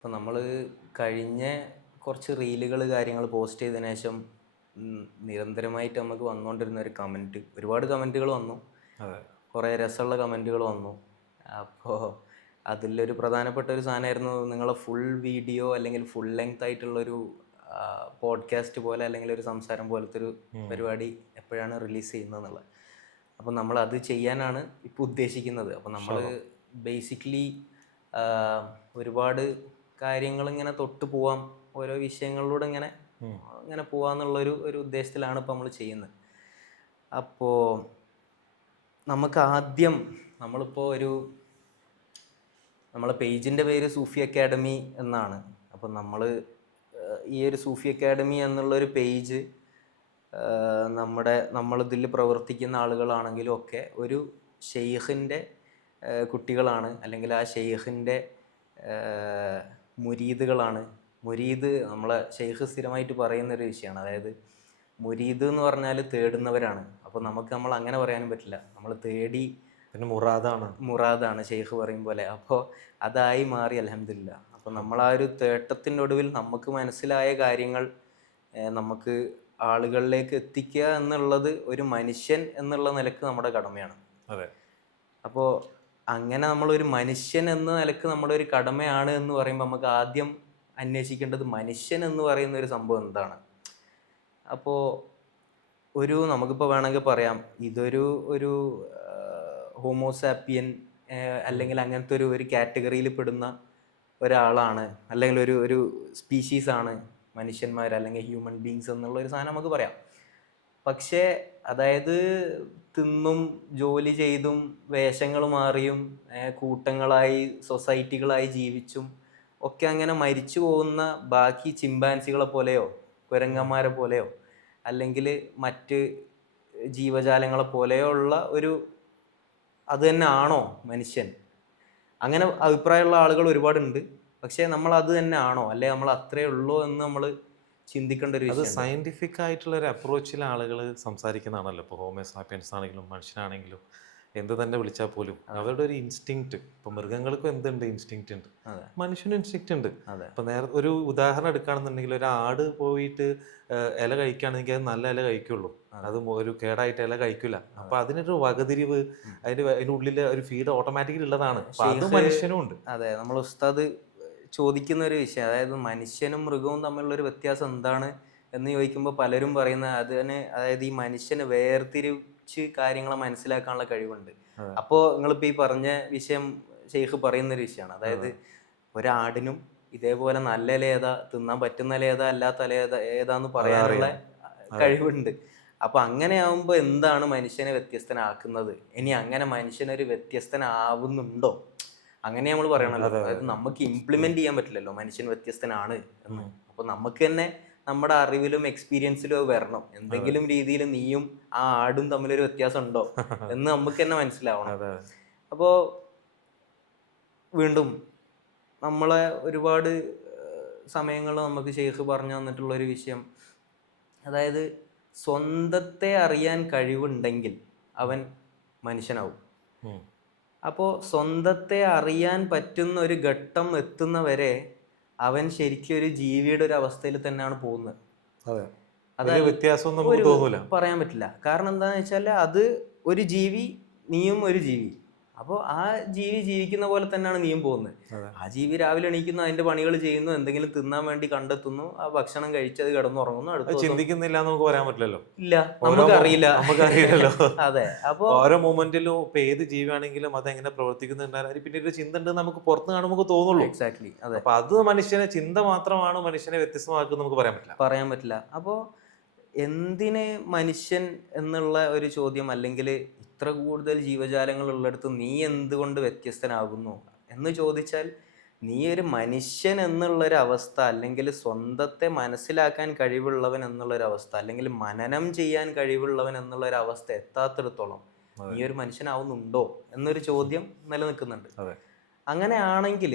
അപ്പോൾ നമ്മൾ കഴിഞ്ഞ കുറച്ച് റീലുകൾ കാര്യങ്ങൾ പോസ്റ്റ് ചെയ്തതിനു ശേഷം നിരന്തരമായിട്ട് നമുക്ക് വന്നുകൊണ്ടിരുന്ന ഒരു കമൻറ്റ്, ഒരുപാട് കമൻറ്റുകൾ വന്നു. അതെ. കുറേ രസമുള്ള കമൻറ്റുകൾ വന്നു. അപ്പോൾ അതിലൊരു പ്രധാനപ്പെട്ട ഒരു സാധനമായിരുന്നു നിങ്ങളെ ഫുൾ വീഡിയോ അല്ലെങ്കിൽ ഫുൾ ലെങ്ത് ആയിട്ടുള്ളൊരു പോഡ്കാസ്റ്റ് പോലെ അല്ലെങ്കിൽ ഒരു സംസാരം പോലത്തെ ഒരു പരിപാടി എപ്പോഴാണ് റിലീസ് ചെയ്യുന്നതെന്നുള്ളത്. അപ്പോൾ നമ്മൾ അത് ചെയ്യാനാണ് ഇപ്പോൾ ഉദ്ദേശിക്കുന്നത്. അപ്പോൾ നമ്മൾ ബേസിക്കലി ഒരുപാട് കാര്യങ്ങൾ ഇങ്ങനെ തൊട്ട് പോവാം, ഓരോ വിഷയങ്ങളിലൂടെ ഇങ്ങനെ പോവാന്നുള്ളൊരു ഉദ്ദേശത്തിലാണ് ഇപ്പോൾ നമ്മൾ ചെയ്യുന്നത്. അപ്പോൾ നമുക്ക് ആദ്യം നമ്മളിപ്പോൾ നമ്മളെ പേജിൻ്റെ പേര് സൂഫി അക്കാഡമി എന്നാണ്. അപ്പം ഈ ഒരു സൂഫി അക്കാഡമി എന്നുള്ളൊരു പേജ് നമ്മളിതിൽ പ്രവർത്തിക്കുന്ന ആളുകളാണെങ്കിലും ഒക്കെ ഒരു ഷെയ്ഖിൻ്റെ കുട്ടികളാണ്, അല്ലെങ്കിൽ ആ ഷെയ്ഖിൻ്റെ മുരീദുകളാണ്. മുരീദ് നമ്മളെ ഷെയ്ഖ് സ്ഥിരമായിട്ട് പറയുന്നൊരു വിഷയമാണ്. അതായത് മുരീദ് എന്ന് പറഞ്ഞാൽ തേടുന്നവരാണ്. അപ്പോൾ നമ്മൾ അങ്ങനെ പറയാനും പറ്റില്ല. നമ്മൾ തേടി പിന്നെ മുറാദാണ് ഷെയ്ഖ് പറയും പോലെ. അപ്പോൾ അതായി മാറി അൽഹംദുലില്ലാ. അപ്പോൾ നമ്മൾ ആ ഒരു തേട്ടത്തിൻ്റെ ഒടുവിൽ നമുക്ക് മനസ്സിലായ കാര്യങ്ങൾ നമുക്ക് ആളുകളിലേക്ക് എത്തിക്കുക എന്നുള്ളത് ഒരു മനുഷ്യൻ എന്നുള്ള നിലക്ക് നമ്മുടെ കടമയാണ്. അതെ. അപ്പോൾ അങ്ങനെ നമ്മളൊരു മനുഷ്യൻ എന്ന നിലക്ക് നമ്മുടെ ഒരു കടമയാണ് എന്ന് പറയുമ്പോൾ നമുക്ക് ആദ്യം അന്വേഷിക്കേണ്ടത് മനുഷ്യൻ എന്ന് പറയുന്ന ഒരു സംഭവം എന്താണ്. അപ്പോൾ നമുക്കിപ്പോൾ വേണമെങ്കിൽ പറയാം, ഇതൊരു ഹോമോസാപ്പിയൻ അല്ലെങ്കിൽ അങ്ങനത്തെ ഒരു കാറ്റഗറിയിൽ പെടുന്ന ഒരാളാണ്, അല്ലെങ്കിൽ ഒരു സ്പീഷീസാണ് മനുഷ്യന്മാർ അല്ലെങ്കിൽ ഹ്യൂമൻ ബീങ്സ് എന്നുള്ള ഒരു സാധനം നമുക്ക് പറയാം. പക്ഷേ അതായത് തിന്നും ജോലി ചെയ്തും വേഷങ്ങൾ മാറിയും കൂട്ടങ്ങളായി സൊസൈറ്റികളായി ജീവിച്ചും ഒക്കെ അങ്ങനെ മരിച്ചു പോകുന്ന ബാക്കി ചിമ്പാൻസികളെ പോലെയോ കുരങ്ങന്മാരെ പോലെയോ അല്ലെങ്കിൽ മറ്റ് ജീവജാലങ്ങളെ പോലെയോ ഉള്ള അത് തന്നെ ആണോ മനുഷ്യൻ? അങ്ങനെ അഭിപ്രായമുള്ള ആളുകൾ ഒരുപാടുണ്ട്. പക്ഷേ നമ്മൾ അത് തന്നെ ആണോ, അല്ലെ നമ്മൾ അത്രേ ഉള്ളൂ എന്ന് നമ്മൾ ചിന്തിക്കേണ്ട ഒരു അത് വിഷയം. സയന്റിഫിക് ആയിട്ടുള്ള ഒരു അപ്രോച്ചിൽ ആളുകൾ സംസാരിക്കുന്നതാണല്ലോ. ഇപ്പോൾ ഹോമോസാപ്പിയൻസ് ആണെങ്കിലും മനുഷ്യനാണെങ്കിലും എന്ത് തന്നെ വിളിച്ചാൽ പോലും അവരുടെ ഒരു ഇൻസ്റ്റിങ്ക്റ്റ്, ഇപ്പോൾ മൃഗങ്ങൾക്കും എന്തുണ്ട്, ഇൻസ്റ്റിങ്ക്റ്റ് ഉണ്ട്, മനുഷ്യനും ഇൻസ്റ്റിങ്ക്റ്റ് ഉണ്ട്. ഇപ്പം ഒരു ഉദാഹരണം എടുക്കുകയാണെന്നുണ്ടെങ്കിൽ ഒരു ആട് പോയിട്ട് ഇല കഴിക്കുകയാണെങ്കിൽ അത് നല്ല ഇല കഴിക്കുള്ളൂ, അത് ഒരു കേടായിട്ട് ഇല കഴിക്കില്ല. അപ്പം അതിനൊരു വകതിരിവ്, അതിൻ്റെ ഉള്ളിൽ ഒരു ഫീഡ് ഓട്ടോമാറ്റിക്കലി ഉള്ളതാണ്. അത് മനുഷ്യനും ഉണ്ട്. അതെ, നമ്മൾ ഉസ്താദ് ചോദിക്കുന്ന ഒരു വിഷയം, അതായത് മനുഷ്യനും മൃഗവും തമ്മിലുള്ളൊരു വ്യത്യാസം എന്താണ് എന്ന് ചോദിക്കുമ്പോൾ പലരും പറയുന്നത് അതായത് ഈ മനുഷ്യന് വേർതിരിച്ച് കാര്യങ്ങളെ മനസ്സിലാക്കാനുള്ള കഴിവുണ്ട്. അപ്പോൾ നിങ്ങളിപ്പോൾ ഈ പറഞ്ഞ വിഷയം ഷെയ്ഖ് പറയുന്നൊരു വിഷയമാണ്. അതായത് ഒരാടിനും ഇതേപോലെ നല്ല ഇല ഏതാ, തിന്നാൻ പറ്റുന്ന ഇല ഏതാ, അല്ലാത്ത ഇല ഏതാന്ന് പറയാനുള്ള കഴിവുണ്ട്. അപ്പൊ അങ്ങനെ ആവുമ്പോൾ എന്താണ് മനുഷ്യനെ വ്യത്യസ്തനാക്കുന്നത്? ഇനി അങ്ങനെ മനുഷ്യനൊരു വ്യത്യസ്തനാവുന്നുണ്ടോ? അങ്ങനെ നമ്മൾ പറയണല്ലോ. അതായത് നമുക്ക് ഇംപ്ലിമെന്റ് ചെയ്യാൻ പറ്റില്ലല്ലോ മനുഷ്യൻ വ്യത്യസ്തനാണ് എന്ന്. അപ്പൊ നമുക്ക് തന്നെ നമ്മുടെ അറിവിലും എക്സ്പീരിയൻസിലും വരണം. എന്തെങ്കിലും രീതിയിൽ നീയും ആ ആടും തമ്മിലൊരു വ്യത്യാസം ഉണ്ടോ എന്ന് നമുക്ക് തന്നെ മനസ്സിലാവണം. അപ്പോൾ വീണ്ടും നമ്മളെ ഒരുപാട് സമയങ്ങൾ നമുക്ക് ഷെയ്ഖ് പറഞ്ഞു തന്നിട്ടുള്ളൊരു വിഷയം, അതായത് സ്വന്തത്തെ അറിയാൻ കഴിവുണ്ടെങ്കിൽ അവൻ മനുഷ്യനാവും. അപ്പോൾ സ്വന്തത്തെ അറിയാൻ പറ്റുന്ന ഒരു ഘട്ടം എത്തുന്നവരെ അവൻ ശരിക്കും ഒരു ജീവിയുടെ ഒരു അവസ്ഥയിൽ തന്നെയാണ് പോകുന്നത്. അതായത് വ്യത്യാസമൊന്നും നമുക്ക് തോന്നൂല, പറയാൻ പറ്റില്ല. കാരണം എന്താണെന്ന് വെച്ചാൽ അത് ഒരു ജീവി, നീയും ഒരു ജീവി. അപ്പോൾ ആ ജീവി ജീവിക്കുന്ന പോലെ തന്നെയാണ് നീയും പോകുന്നത്. ആ ജീവി രാവിലെ എണീക്കുന്നു, അതിന്റെ പണികൾ ചെയ്യുന്നു, എന്തെങ്കിലും തിന്നാൻ വേണ്ടി കണ്ടെത്തുന്നു, ആ ഭക്ഷണം കഴിച്ചത് കിടന്നുറങ്ങുന്നു, അടുത്ത ചിന്തിക്കുന്നില്ല നമുക്ക് പറയാൻ പറ്റില്ലല്ലോ. ഇല്ല, നമുക്കറിയില്ലല്ലോ. അതെ. അപ്പോൾ ഓരോ മൊമെന്റിലും ഇപ്പൊ ഏത് ജീവിയാണെങ്കിലും അതെങ്ങനെ പ്രവർത്തിക്കുന്നുണ്ടായാലും പിന്നെ ഒരു ചിന്ത ഉണ്ട്, നമുക്ക് പുറത്ത് കാണുമ്പോൾ നമുക്ക് തോന്നുള്ളൂ. എക്സാക്ട്ലി. അതെ. അപ്പൊ അത് മനുഷ്യനെ, ചിന്ത മാത്രമാണ് മനുഷ്യനെ വ്യത്യസ്തമാക്കുന്നത് നമുക്ക് പറയാൻ പറ്റില്ല. അപ്പോൾ എന്തിന് മനുഷ്യൻ എന്നുള്ള ഒരു ചോദ്യം, അല്ലെങ്കിൽ ഇത്ര കൂടുതൽ ജീവജാലങ്ങൾ ഉള്ളിടത്ത് നീ എന്തുകൊണ്ട് വ്യത്യസ്തനാകുന്നു എന്ന് ചോദിച്ചാൽ, നീ ഒരു മനുഷ്യൻ എന്നുള്ളൊരവസ്ഥ, അല്ലെങ്കിൽ സ്വന്തത്തെ മനസ്സിലാക്കാൻ കഴിവുള്ളവൻ എന്നുള്ളൊരവസ്ഥ, അല്ലെങ്കിൽ മനനം ചെയ്യാൻ കഴിവുള്ളവൻ എന്നുള്ളൊരവസ്ഥ എത്താത്തിടത്തോളം നീ ഒരു മനുഷ്യനാവുന്നുണ്ടോ എന്നൊരു ചോദ്യം നിലനിൽക്കുന്നുണ്ട്. അങ്ങനെയാണെങ്കിൽ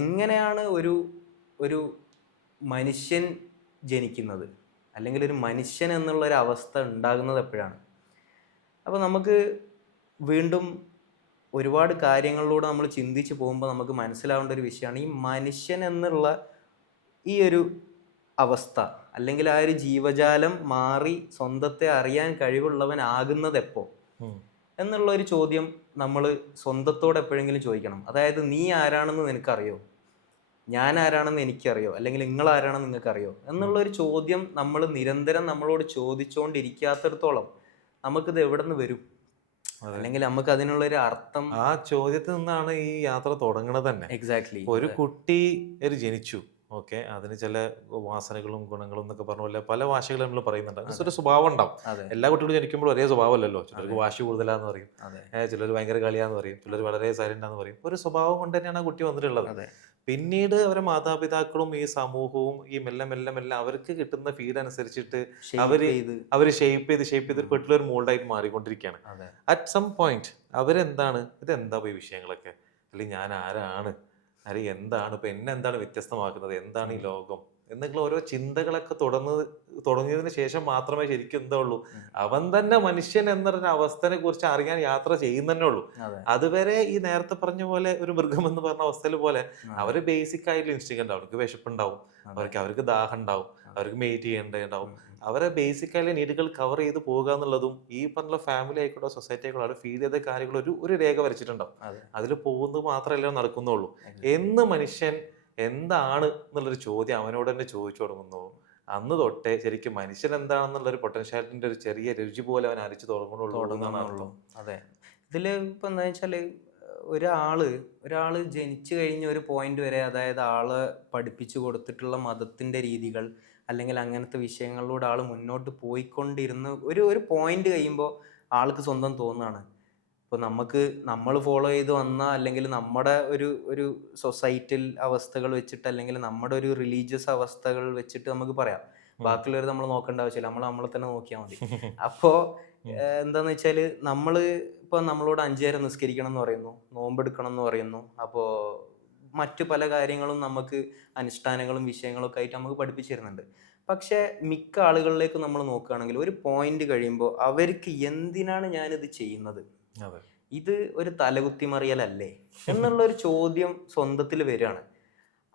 എങ്ങനെയാണ് ഒരു മനുഷ്യൻ ജനിക്കുന്നത്, അല്ലെങ്കിൽ ഒരു മനുഷ്യൻ എന്നുള്ളൊരു അവസ്ഥ ഉണ്ടാകുന്നത് എപ്പോഴാണ്? അപ്പോൾ നമുക്ക് വീണ്ടും ഒരു 100,000 വർഷങ്ങൾക്ക് ഒരുപാട് കാര്യങ്ങളിലൂടെ നമ്മൾ ചിന്തിച്ച് പോകുമ്പോൾ നമുക്ക് മനസ്സിലാവേണ്ട ഒരു വിഷയമാണ് ഈ മനുഷ്യൻ എന്നുള്ള ഈ ഒരു അവസ്ഥ, അല്ലെങ്കിൽ ആ ഒരു ജീവജാലം മാറി സ്വന്തത്തെ അറിയാൻ കഴിവുള്ളവനാകുന്നത് എപ്പോ എന്നുള്ള ഒരു ചോദ്യം നമ്മൾ സ്വന്തത്തോട് എപ്പോഴെങ്കിലും ചോദിക്കണം. അതായത് നീ ആരാണെന്ന് നിനക്കറിയോ, ഞാൻ ആരാണെന്ന് എനിക്കറിയോ, അല്ലെങ്കിൽ നിങ്ങൾ ആരാണെന്ന് നിങ്ങൾക്കറിയോ എന്നുള്ള ഒരു ചോദ്യം നമ്മൾ നിരന്തരം നമ്മളോട് ചോദിച്ചുകൊണ്ടിരിക്കാത്തിടത്തോളം നമുക്കിത് എവിടെ നിന്ന് വരും, അല്ലെങ്കിൽ നമുക്ക് അതിനുള്ള ഒരു അർത്ഥം. ആ ചോദ്യത്തിൽ നിന്നാണ് ഈ യാത്ര തുടങ്ങുന്നത് തന്നെ. എക്സാക്ട്ലി. ഒരു കുട്ടി ജനിച്ചു, ഓക്കെ, അതിന് ചില വാസനകളും ഗുണങ്ങളും എന്നൊക്കെ പറഞ്ഞ പോലെ പല ഭാഷകൾ നമ്മൾ പറയുന്നുണ്ട്. അതിനൊരു സ്വഭാവം ഉണ്ടാവും. എല്ലാ കുട്ടികളും ജനിക്കുമ്പോൾ ഒരേ സ്വഭാവമല്ലല്ലോ. ചിലർക്ക് വാശി കൂടുതലാന്ന് പറയും, ചിലർ ഭയങ്കര കളിയാന്ന് പറയും, ചിലർ വളരെ സൈലന്റ് ആന്ന് പറയും. ഒരു സ്വഭാവം കൊണ്ട് തന്നെയാണ് ആ കുട്ടി വന്നിട്ടുള്ളത്. പിന്നീട് അവരെ മാതാപിതാക്കളും ഈ സമൂഹവും ഈ മെല്ലെ മെല്ലെ മെല്ലെ അവർക്ക് കിട്ടുന്ന ഫീഡ് അനുസരിച്ചിട്ട് അവര് ഷേപ്പ് ചെയ്ത് ഒരു പെർട്ടിക്കുലർ മോൾഡായിട്ട് മാറിക്കൊണ്ടിരിക്കുകയാണ്. അറ്റ് സം പോയിന്റ് അവരെന്താണ്, ഇതെന്താ ഈ വിഷയങ്ങളൊക്കെ, അല്ലെങ്കിൽ ഞാൻ ആരാണ്, അല്ലെങ്കിൽ എന്താണ് ഇപ്പൊ എന്നെ എന്താണ് വ്യത്യസ്തമാക്കുന്നത്, എന്താണ് ഈ ലോകം എന്നുള്ള ഓരോ ചിന്തകളൊക്കെ തുടങ്ങിയതിന് ശേഷം മാത്രമേ ശരിക്കും എന്താ ഉള്ളൂ, അവൻ തന്നെ മനുഷ്യൻ എന്നൊരു അവസ്ഥയെ കുറിച്ച് അറിയാൻ യാത്ര ചെയ്യുന്നതന്നെ ഉള്ളൂ. അതുവരെ ഈ നേരത്തെ പറഞ്ഞ പോലെ ഒരു മൃഗം എന്ന് പറഞ്ഞ അവസ്ഥയിൽ പോലെ അവര് ബേസിക് ആയിട്ടുള്ള ഇൻസ്റ്റിങ് ഉണ്ടാവും. അവർക്ക് വിശപ്പുണ്ടാവും, അവർക്ക് ദാഹം ഉണ്ടാവും, അവർക്ക് മെയ്റ്റ് ചെയ്യേണ്ടതുണ്ടാവും. അവരെ ബേസിക് ആയിട്ടുള്ള നീഡുകൾ കവർ ചെയ്ത് പോകുക എന്നുള്ളതും ഈ പറഞ്ഞ ഫാമിലി ആയിക്കോട്ടെ സൊസൈറ്റി ആയിക്കോട്ടെ അവിടെ ഫീൽ ചെയ്ത കാര്യങ്ങൾ ഒരു രേഖ വരച്ചിട്ടുണ്ടാവും. അതിൽ പോകുന്നത് മാത്രമല്ല നടക്കുന്നുള്ളൂ. എന്ന് മനുഷ്യൻ എന്താണ് എന്നുള്ളൊരു ചോദ്യം അവനോട് തന്നെ ചോദിച്ചു തുടങ്ങുന്നു, അന്ന് തൊട്ടേ ശരിക്കും മനുഷ്യൻ എന്താണെന്നുള്ളൊരു പൊട്ടൻഷ്യാലിറ്റിന്റെ ഒരു ചെറിയ രുചി പോലെ അവൻ അരിച്ചു തുടങ്ങുന്നുള്ളൂ. അതെ. ഇതില് ഇപ്പൊ എന്താ വെച്ചാല് ഒരാള് ജനിച്ചു കഴിഞ്ഞ ഒരു പോയിന്റ് വരെ, അതായത് ആള് പഠിപ്പിച്ചു കൊടുത്തിട്ടുള്ള മതത്തിന്റെ രീതികൾ അല്ലെങ്കിൽ അങ്ങനത്തെ വിഷയങ്ങളിലൂടെ ആള് മുന്നോട്ട് പോയിക്കൊണ്ടിരുന്ന ഒരു പോയിന്റ് കഴിയുമ്പോൾ ആൾക്ക് സ്വന്തം തോന്നുകയാണ്, ഇപ്പോൾ നമ്മൾ ഫോളോ ചെയ്ത് വന്ന അല്ലെങ്കിൽ നമ്മുടെ ഒരു സൊസൈറ്റൽ അവസ്ഥകൾ വെച്ചിട്ട് അല്ലെങ്കിൽ നമ്മുടെ ഒരു റിലീജിയസ് അവസ്ഥകൾ വെച്ചിട്ട് നമുക്ക് പറയാം, ബാക്കിയുള്ളവർ നമ്മൾ നോക്കേണ്ട ആവശ്യമില്ല, നമ്മളെ തന്നെ നോക്കിയാൽ മതി. അപ്പോൾ എന്താന്ന് വെച്ചാൽ ഇപ്പോൾ നമ്മളോട് 5 നേരം നിസ്കരിക്കണം എന്ന് പറയുന്നു, നോമ്പെടുക്കണം എന്ന് പറയുന്നു. അപ്പോൾ മറ്റു പല കാര്യങ്ങളും നമുക്ക് അനുഷ്ഠാനങ്ങളും വിഷയങ്ങളും ഒക്കെ ആയിട്ട് നമുക്ക് പഠിപ്പിച്ചു തരുന്നുണ്ട്. പക്ഷെ മിക്ക ആളുകളിലേക്ക് നമ്മൾ നോക്കുകയാണെങ്കിൽ ഒരു പോയിന്റ് കഴിയുമ്പോൾ അവർക്ക് എന്തിനാണ് ഞാനിത് ചെയ്യുന്നത്, ഇത് ഒരു തലകുത്തിമറിയലല്ലേ എന്നുള്ളൊരു ചോദ്യം സ്വന്തത്തിൽ വരികയാണ്.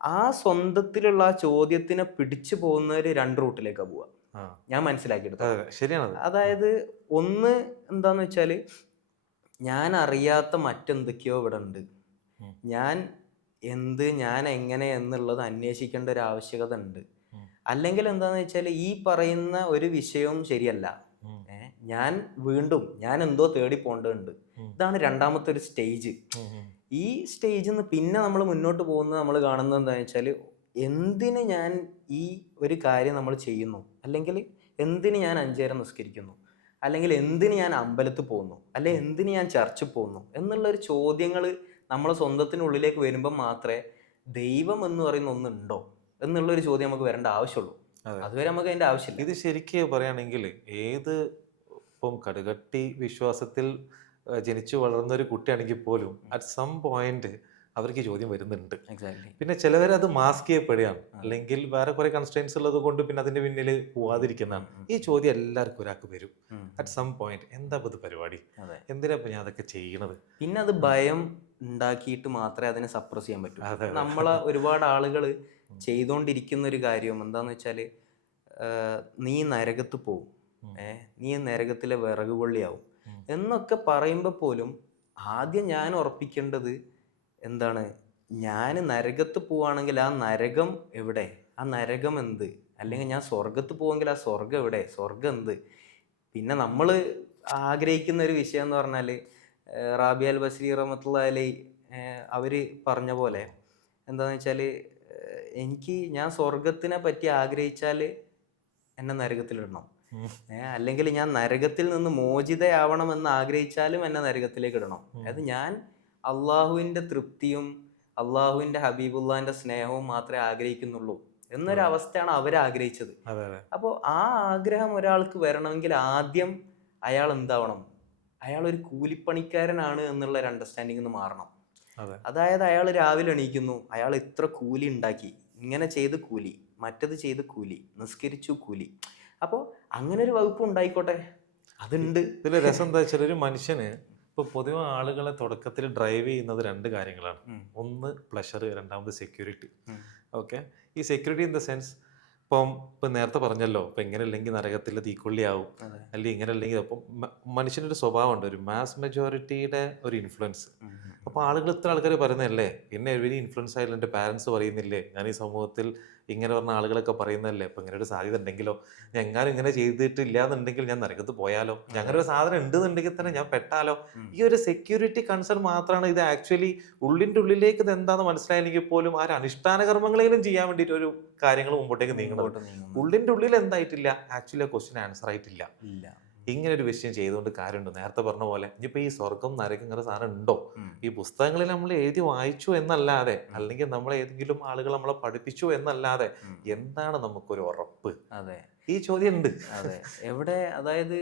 ആ സ്വന്തത്തിലുള്ള ആ ചോദ്യത്തിനെ പിടിച്ചു പോകുന്നവര് 2 റൂട്ടിലേക്കാണ് പോവുക, ഞാൻ മനസ്സിലാക്കിയെടുത്തത്. ശരിയാണ്. അതായത് ഒന്ന് എന്താന്ന് വെച്ചാല്, ഞാൻ അറിയാത്ത മറ്റെന്തൊക്കെയോ ഇവിടെ ഉണ്ട്, ഞാൻ എങ്ങനെ എന്നുള്ളത് അന്വേഷിക്കേണ്ട ഒരു ആവശ്യകത ഉണ്ട്. അല്ലെങ്കിൽ എന്താന്ന് വെച്ചാൽ ഈ പറയുന്ന ഒരു വിഷയവും ശരിയല്ല, ഞാൻ എന്തോ തേടി പോകേണ്ടതുണ്ട്. ഇതാണ് രണ്ടാമത്തെ ഒരു സ്റ്റേജ്. ഈ സ്റ്റേജിൽ നിന്ന് പിന്നെ നമ്മൾ മുന്നോട്ട് പോകുന്നത് നമ്മൾ കാണുന്നത് എന്താണെന്ന് വെച്ചാൽ, എന്തിന് ഞാൻ ഈ ഒരു കാര്യം നമ്മൾ ചെയ്യുന്നു, അല്ലെങ്കിൽ എന്തിന് ഞാൻ 5 നേരം നിസ്കരിക്കുന്നു, അല്ലെങ്കിൽ എന്തിന് ഞാൻ അമ്പലത്തിൽ പോകുന്നു, അല്ലെങ്കിൽ എന്തിന് ഞാൻ ചർച്ചിൽ പോകുന്നു എന്നുള്ളൊരു ചോദ്യങ്ങൾ നമ്മളെ സ്വന്തത്തിനുള്ളിലേക്ക് വരുമ്പോൾ മാത്രമേ ദൈവം എന്ന് പറയുന്ന ഒന്നുണ്ടോ എന്നുള്ളൊരു ചോദ്യം നമുക്ക് വരേണ്ട ആവശ്യമുള്ളൂ. അതുവരെ നമുക്ക് അതിൻ്റെ ആവശ്യമില്ല. ഇത് ശരിക്കും പറയുകയാണെങ്കിൽ ഇപ്പം കടുകട്ടി വിശ്വാസത്തിൽ ജനിച്ചു വളർന്ന ഒരു കുട്ടിയാണെങ്കിൽ പോലും അറ്റ് സം പോയിന്റ് അവർക്ക് ചോദ്യം വരുന്നുണ്ട്. പിന്നെ ചിലവരത് മാസ്ക് ചെയ്യപ്പെടുകയാണ്, അല്ലെങ്കിൽ വേറെ കുറെ കൺസ്ട്രെയിൻസ് ഉള്ളത് കൊണ്ട് പിന്നെ അതിന്റെ പിന്നിൽ പോവാതിരിക്കുന്നതാണ്. ഈ ചോദ്യം എല്ലാവർക്കും ഒരാൾക്ക് വരും അറ്റ് സം പോയിന്റ്, എന്താ ഇത് പരിപാടി, എന്തിനാ ഞാൻ അതൊക്കെ ചെയ്യണത്. പിന്നെ അത് ഭയം ഉണ്ടാക്കിയിട്ട് മാത്രമേ അതിനെ സപ്രസ് ചെയ്യാൻ പറ്റൂ. നമ്മളെ ഒരുപാട് ആളുകൾ ചെയ്തുകൊണ്ടിരിക്കുന്ന ഒരു കാര്യം എന്താന്ന് വെച്ചാല്, നീ നരകത്ത് പോവും, നീ നരകത്തിലെ വിറക് കൊള്ളിയാവും എന്നൊക്കെ പറയുമ്പോൾ പോലും ആദ്യം ഞാൻ ഉറപ്പിക്കേണ്ടത് എന്താണ്, ഞാൻ നരകത്ത് പോവാണെങ്കിൽ ആ നരകം എവിടെ, ആ നരകം എന്ത്, അല്ലെങ്കിൽ ഞാൻ സ്വർഗത്ത് പോവെങ്കിൽ ആ സ്വർഗം എവിടെ, സ്വർഗം എന്ത്. പിന്നെ നമ്മൾ ആഗ്രഹിക്കുന്ന ഒരു വിഷയം എന്ന് പറഞ്ഞാൽ, റാബി അൽ ബസ്രി റഹ്മത്തുള്ളാഹി അലൈഹി അവര് പറഞ്ഞ പോലെ എന്താന്ന് വെച്ചാൽ, ഞാൻ സ്വർഗത്തിനെ പറ്റി ആഗ്രഹിച്ചാൽ എന്നെ നരകത്തിലിടണം, അല്ലെങ്കിൽ ഞാൻ നരകത്തിൽ നിന്ന് മോചിതയാവണമെന്ന് ആഗ്രഹിച്ചാലും എന്നെ നരകത്തിലേക്ക് ഇടണം. അതായത് ഞാൻ അള്ളാഹുവിന്റെ തൃപ്തിയും അള്ളാഹുവിന്റെ ഹബീബുല്ലാന്റെ സ്നേഹവും മാത്രമേ ആഗ്രഹിക്കുന്നുള്ളൂ എന്നൊരവസ്ഥയാണ് അവർ ആഗ്രഹിച്ചത്. അപ്പോൾ ആ ആഗ്രഹം ഒരാൾക്ക് വരണമെങ്കിൽ ആദ്യം അയാൾ എന്താവണം, അയാൾ ഒരു കൂലിപ്പണിക്കാരനാണ് എന്നുള്ള ഒരു അണ്ടർസ്റ്റാൻഡിങ് മാറണം. അതായത് അയാൾ രാവിലെ എണീക്കുന്നു, അയാൾ ഇത്ര കൂലി ഉണ്ടാക്കി, ഇങ്ങനെ ചെയ്ത് കൂലി, മറ്റത് ചെയ്ത് കൂലി, നിസ്കരിച്ചു കൂലി. അപ്പോൾ അങ്ങനെ ഒരു വകുപ്പ് ഉണ്ടായിക്കോട്ടെ, അതുണ്ട്. ഇതിൽ രസം എന്താ വെച്ചാൽ, ഒരു മനുഷ്യന് ഇപ്പൊ പൊതുവെ ആളുകളെ തുടക്കത്തിൽ ഡ്രൈവ് ചെയ്യുന്നത് രണ്ട് കാര്യങ്ങളാണ്. ഉം. ഒന്ന് പ്ലഷർ, രണ്ടാമത് സെക്യൂരിറ്റി. ഉം. ഓക്കെ, ഈ സെക്യൂരിറ്റി ഇൻ ദ സെൻസ് ഇപ്പം നേരത്തെ പറഞ്ഞല്ലോ, ഇപ്പം ഇങ്ങനെ അല്ലെങ്കിൽ നരകത്തിൽ തീക്കൊള്ളിയാവും, അതെ. അല്ലെങ്കിൽ ഇങ്ങനെ അല്ലെങ്കിൽ അപ്പം മനുഷ്യൻ്റെ ഒരു സ്വഭാവമുണ്ട്, ഒരു മാസ് മെജോറിറ്റിയുടെ ഒരു ഇൻഫ്ലുവൻസ്. ഉം. അപ്പോൾ ആളുകൾ ഇത്ര ആൾക്കാർ പറയുന്നതല്ലേ, എന്നെ വെരി ഇൻഫ്ലുവൻസ് ആയാലും എൻ്റെ പാരൻസ് പറയുന്നില്ലേ, ഞാൻ ഈ സമൂഹത്തിൽ ഇങ്ങനെ പറഞ്ഞ ആളുകളൊക്കെ പറയുന്നതല്ലേ, അപ്പം ഇങ്ങനെ ഒരു സാധ്യത ഉണ്ടെങ്കിലോ, ഞാൻ എങ്ങാനും ഇങ്ങനെ ചെയ്തിട്ടില്ല എന്നുണ്ടെങ്കിൽ ഞാൻ നരകത്ത് പോയാലോ, അങ്ങനെ ഒരു സാധനം ഉണ്ടെന്നുണ്ടെങ്കിൽ തന്നെ ഞാൻ പെട്ടാലോ. ഉം. ഈ ഒരു സെക്യൂരിറ്റി കൺസേൺ മാത്രമാണ് ഇത് ആക്ച്വലി ഉള്ളിൻ്റെ ഉള്ളിലേക്ക് ഇത് എന്താണെന്ന് മനസ്സിലായെങ്കിൽ പോലും ആ ഒരു അനുഷ്ഠാന കർമ്മങ്ങളെങ്കിലും ചെയ്യാൻ വേണ്ടിയിട്ട് ഒരു കാര്യങ്ങൾ മുമ്പോട്ടേക്ക് നീങ്ങുന്നത്. മുമ്പോട്ട് നീങ്ങുന്നു. ഉള്ളിൻ്റെ ഉള്ളിൽ എന്തായിട്ടില്ല, ആക്ച്വലി ആ ക്വസ്റ്റ്യൻ ആൻസർ ആയിട്ടില്ല. ഇല്ല. ഇങ്ങനെ ഒരു വിഷയം ചെയ്തുകൊണ്ട് കാര്യമുണ്ട്. നേരത്തെ പറഞ്ഞ പോലെ ഇനിയിപ്പോൾ ഈ സ്വർഗം നരകം ഇങ്ങനെ സാധനം ഉണ്ടോ, ഉം. ഈ പുസ്തകങ്ങളിൽ നമ്മൾ എഴുതി വായിച്ചു എന്നല്ലാതെ, അല്ലെങ്കിൽ നമ്മളെ ഏതെങ്കിലും ആളുകൾ നമ്മളെ പഠിപ്പിച്ചു എന്നല്ലാതെ ഉം. എന്താണ് നമുക്കൊരു ഉറപ്പ്? അതെ. ഈ ചോദ്യം ഉണ്ട്. അതെ. എവിടെ, അതായത്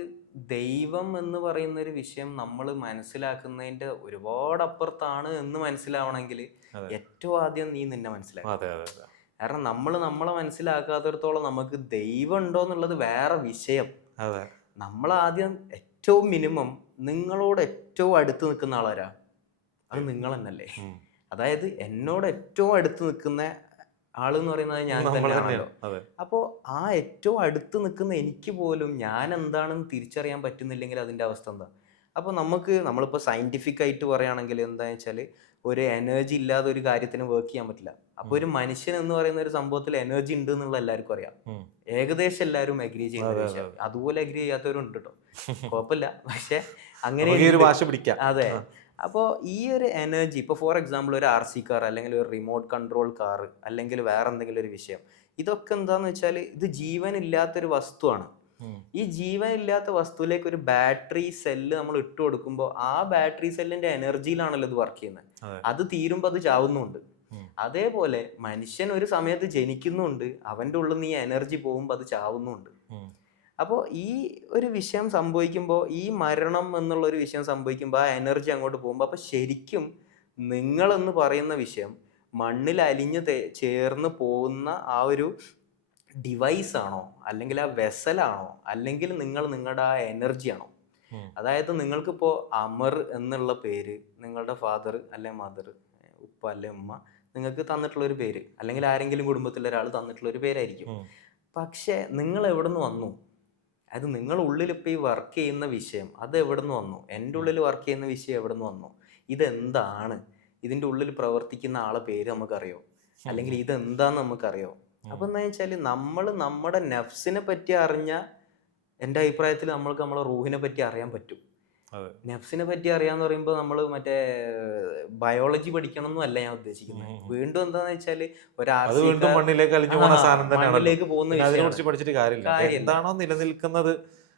ദൈവം എന്ന് പറയുന്ന ഒരു വിഷയം നമ്മൾ മനസ്സിലാക്കുന്നതിന്റെ ഒരുപാട് അപ്പുറത്താണ് എന്ന് മനസ്സിലാവണമെങ്കിൽ അതെ. ഏറ്റവും ആദ്യം നീ നിന്നെ മനസ്സിലാക്കണം. അതെ അതെ അതെ കാരണം നമ്മളെ മനസ്സിലാക്കാത്തിടത്തോളം നമുക്ക് ദൈവം ഉണ്ടോ എന്നുള്ളത് വേറെ വിഷയം. അതെ. നമ്മൾ ആദ്യം ഏറ്റവും മിനിമം നിങ്ങളോട് ഏറ്റവും അടുത്ത് നിൽക്കുന്ന ആളാരാ? അത് നിങ്ങൾ തന്നെയല്ലേ? ഉം. അതായത് എന്നോട് ഏറ്റവും അടുത്ത് നിൽക്കുന്ന ആളെന്ന് പറയുന്നത് ഞാൻ നമ്മൾ തന്നെയാണല്ലോ. തന്നെയാണ്. അതെ. അപ്പോൾ ആ ഏറ്റവും അടുത്ത് നിൽക്കുന്ന എനിക്ക് പോലും ഞാൻ എന്താണെന്ന് തിരിച്ചറിയാൻ പറ്റുന്നില്ലെങ്കിൽ അതിൻ്റെ അവസ്ഥ എന്താ? അപ്പോൾ നമ്മളിപ്പോൾ സയൻറ്റിഫിക് ആയിട്ട് പറയുകയാണെങ്കിൽ എന്താണെന്ന് വെച്ചാൽ ഒരു എനർജി ഇല്ലാതെ ഒരു കാര്യത്തിന് വർക്ക് ചെയ്യാൻ പറ്റില്ല. അപ്പോൾ ഒരു മനുഷ്യൻ എന്ന് പറയുന്ന ഒരു സംഭവത്തിൽ എനർജി ഉണ്ട് എന്നുള്ള എല്ലാവർക്കും അറിയാം. ഉം. ഏകദേശം എല്ലാവരും അഗ്രി ചെയ്യുന്ന അതെ, വിഷയം. അതുപോലെ അഗ്രി ചെയ്യാത്തവരും ഉണ്ട് കേട്ടോ. കുഴപ്പമില്ല. പക്ഷെ അങ്ങനെ നമുക്ക് ഈ ഒരു ഭാഷ പിടിക്കാം. അതെ. അപ്പോൾ ഈ ഒരു എനർജി ഇപ്പോൾ ഫോർ എക്സാമ്പിൾ ഒരു RC കാർ അല്ലെങ്കിൽ ഒരു റിമോട്ട് കൺട്രോൾ കാർ അല്ലെങ്കിൽ വേറെ എന്തെങ്കിലും ഒരു വിഷയം, ഇതൊക്കെ എന്താന്ന് വെച്ചാൽ ഇത് ജീവനില്ലാത്തൊരു വസ്തുവാണ്. ഉം. ഈ ജീവനില്ലാത്ത വസ്തുവിലേക്ക് ഒരു ബാറ്ററി സെല്ല് നമ്മൾ ഇട്ട് കൊടുക്കുമ്പോൾ ആ ബാറ്ററി സെല്ലിന്റെ എനർജിയിലാണല്ലോ ഇത് വർക്ക് ചെയ്യുന്നത്. അതെ. അത് തീരുമ്പോൾ അത് ചാവുന്നുണ്ട്. ഉം. അതേപോലെ മനുഷ്യൻ ഒരു സമയത്ത് ജനിക്കുന്നുണ്ട്, അവൻ്റെ ഉള്ളിൽ നിന്ന് ഈ എനർജി പോകുമ്പോൾ അത് ചാവുന്നുണ്ട്. ഉം. അപ്പോൾ ഈ ഒരു വിഷയം സംഭവിക്കുമ്പോൾ, ഈ മരണം എന്നുള്ളൊരു വിഷയം സംഭവിക്കുമ്പോൾ ആ എനർജി അങ്ങോട്ട് പോകുമ്പോൾ, അപ്പോൾ ശരിക്കും നിങ്ങളെന്ന് പറയുന്ന വിഷയം മണ്ണിൽ അലിഞ്ഞ് ചേർന്ന് പോകുന്ന ആ ഒരു ഡിവൈസ് ആണോ, അല്ലെങ്കിൽ ആ വെസലാണോ, അല്ലെങ്കിൽ നിങ്ങളുടെ ആ എനർജി ആണോ? ഉം. അതായത് നിങ്ങൾക്കിപ്പോൾ അമർ എന്നുള്ള പേര് നിങ്ങളുടെ ഫാദർ അല്ലെ മദർ, ഉപ്പ അല്ലെ ഉമ്മ നിങ്ങൾക്ക് തന്നിട്ടുള്ളൊരു പേര്, അല്ലെങ്കിൽ ആരെങ്കിലും കുടുംബത്തിലെ ഒരാൾ തന്നിട്ടുള്ളൊരു പേരായിരിക്കും. ഉം. പക്ഷേ നിങ്ങൾ എവിടെ നിന്ന് വന്നു? അത് നിങ്ങളുടെ ഉള്ളിൽ ഇപ്പോൾ ഈ വർക്ക് ചെയ്യുന്ന വിഷയം അത് എവിടെ നിന്ന് വന്നു? എൻ്റെ ഉള്ളിൽ വർക്ക് ചെയ്യുന്ന വിഷയം എവിടെ നിന്ന് വന്നു? ഇതെന്താണ്? ഇതിൻ്റെ ഉള്ളിൽ പ്രവർത്തിക്കുന്ന ആളെ പേര് നമുക്കറിയോ? അല്ലെങ്കിൽ ഇതെന്താന്ന് നമുക്കറിയോ? അപ്പം എന്താ വെച്ചാൽ നമ്മുടെ നഫ്സിനെ പറ്റി അറിഞ്ഞ, എൻ്റെ അഭിപ്രായത്തിൽ നമ്മൾക്ക് നമ്മളെ റൂഹിനെ പറ്റി അറിയാൻ പറ്റും. അതെ. നഫ്സിനെ പറ്റി അറിയാന്ന് പറയുമ്പോൾ നമ്മൾ മറ്റേ ബയോളജി പഠിക്കണം എന്നല്ല ഞാൻ ഉദ്ദേശിക്കുന്നത്. വീണ്ടും എന്താന്ന് വെച്ചാൽ ഒരു അത് വീണ്ടും മണ്ണിലേക്ക് അലിഞ്ഞു പോകുന്ന സാധനം തന്നെയാണ്. മണ്ണിലേക്ക് പോകുന്ന അതിനെ വിഷയമാണ്. കുറിച്ച് പഠിച്ചിട്ട് കാര്യമില്ല. കാര്യമില്ല. എന്താണോ നിലനിൽക്കുന്നത്,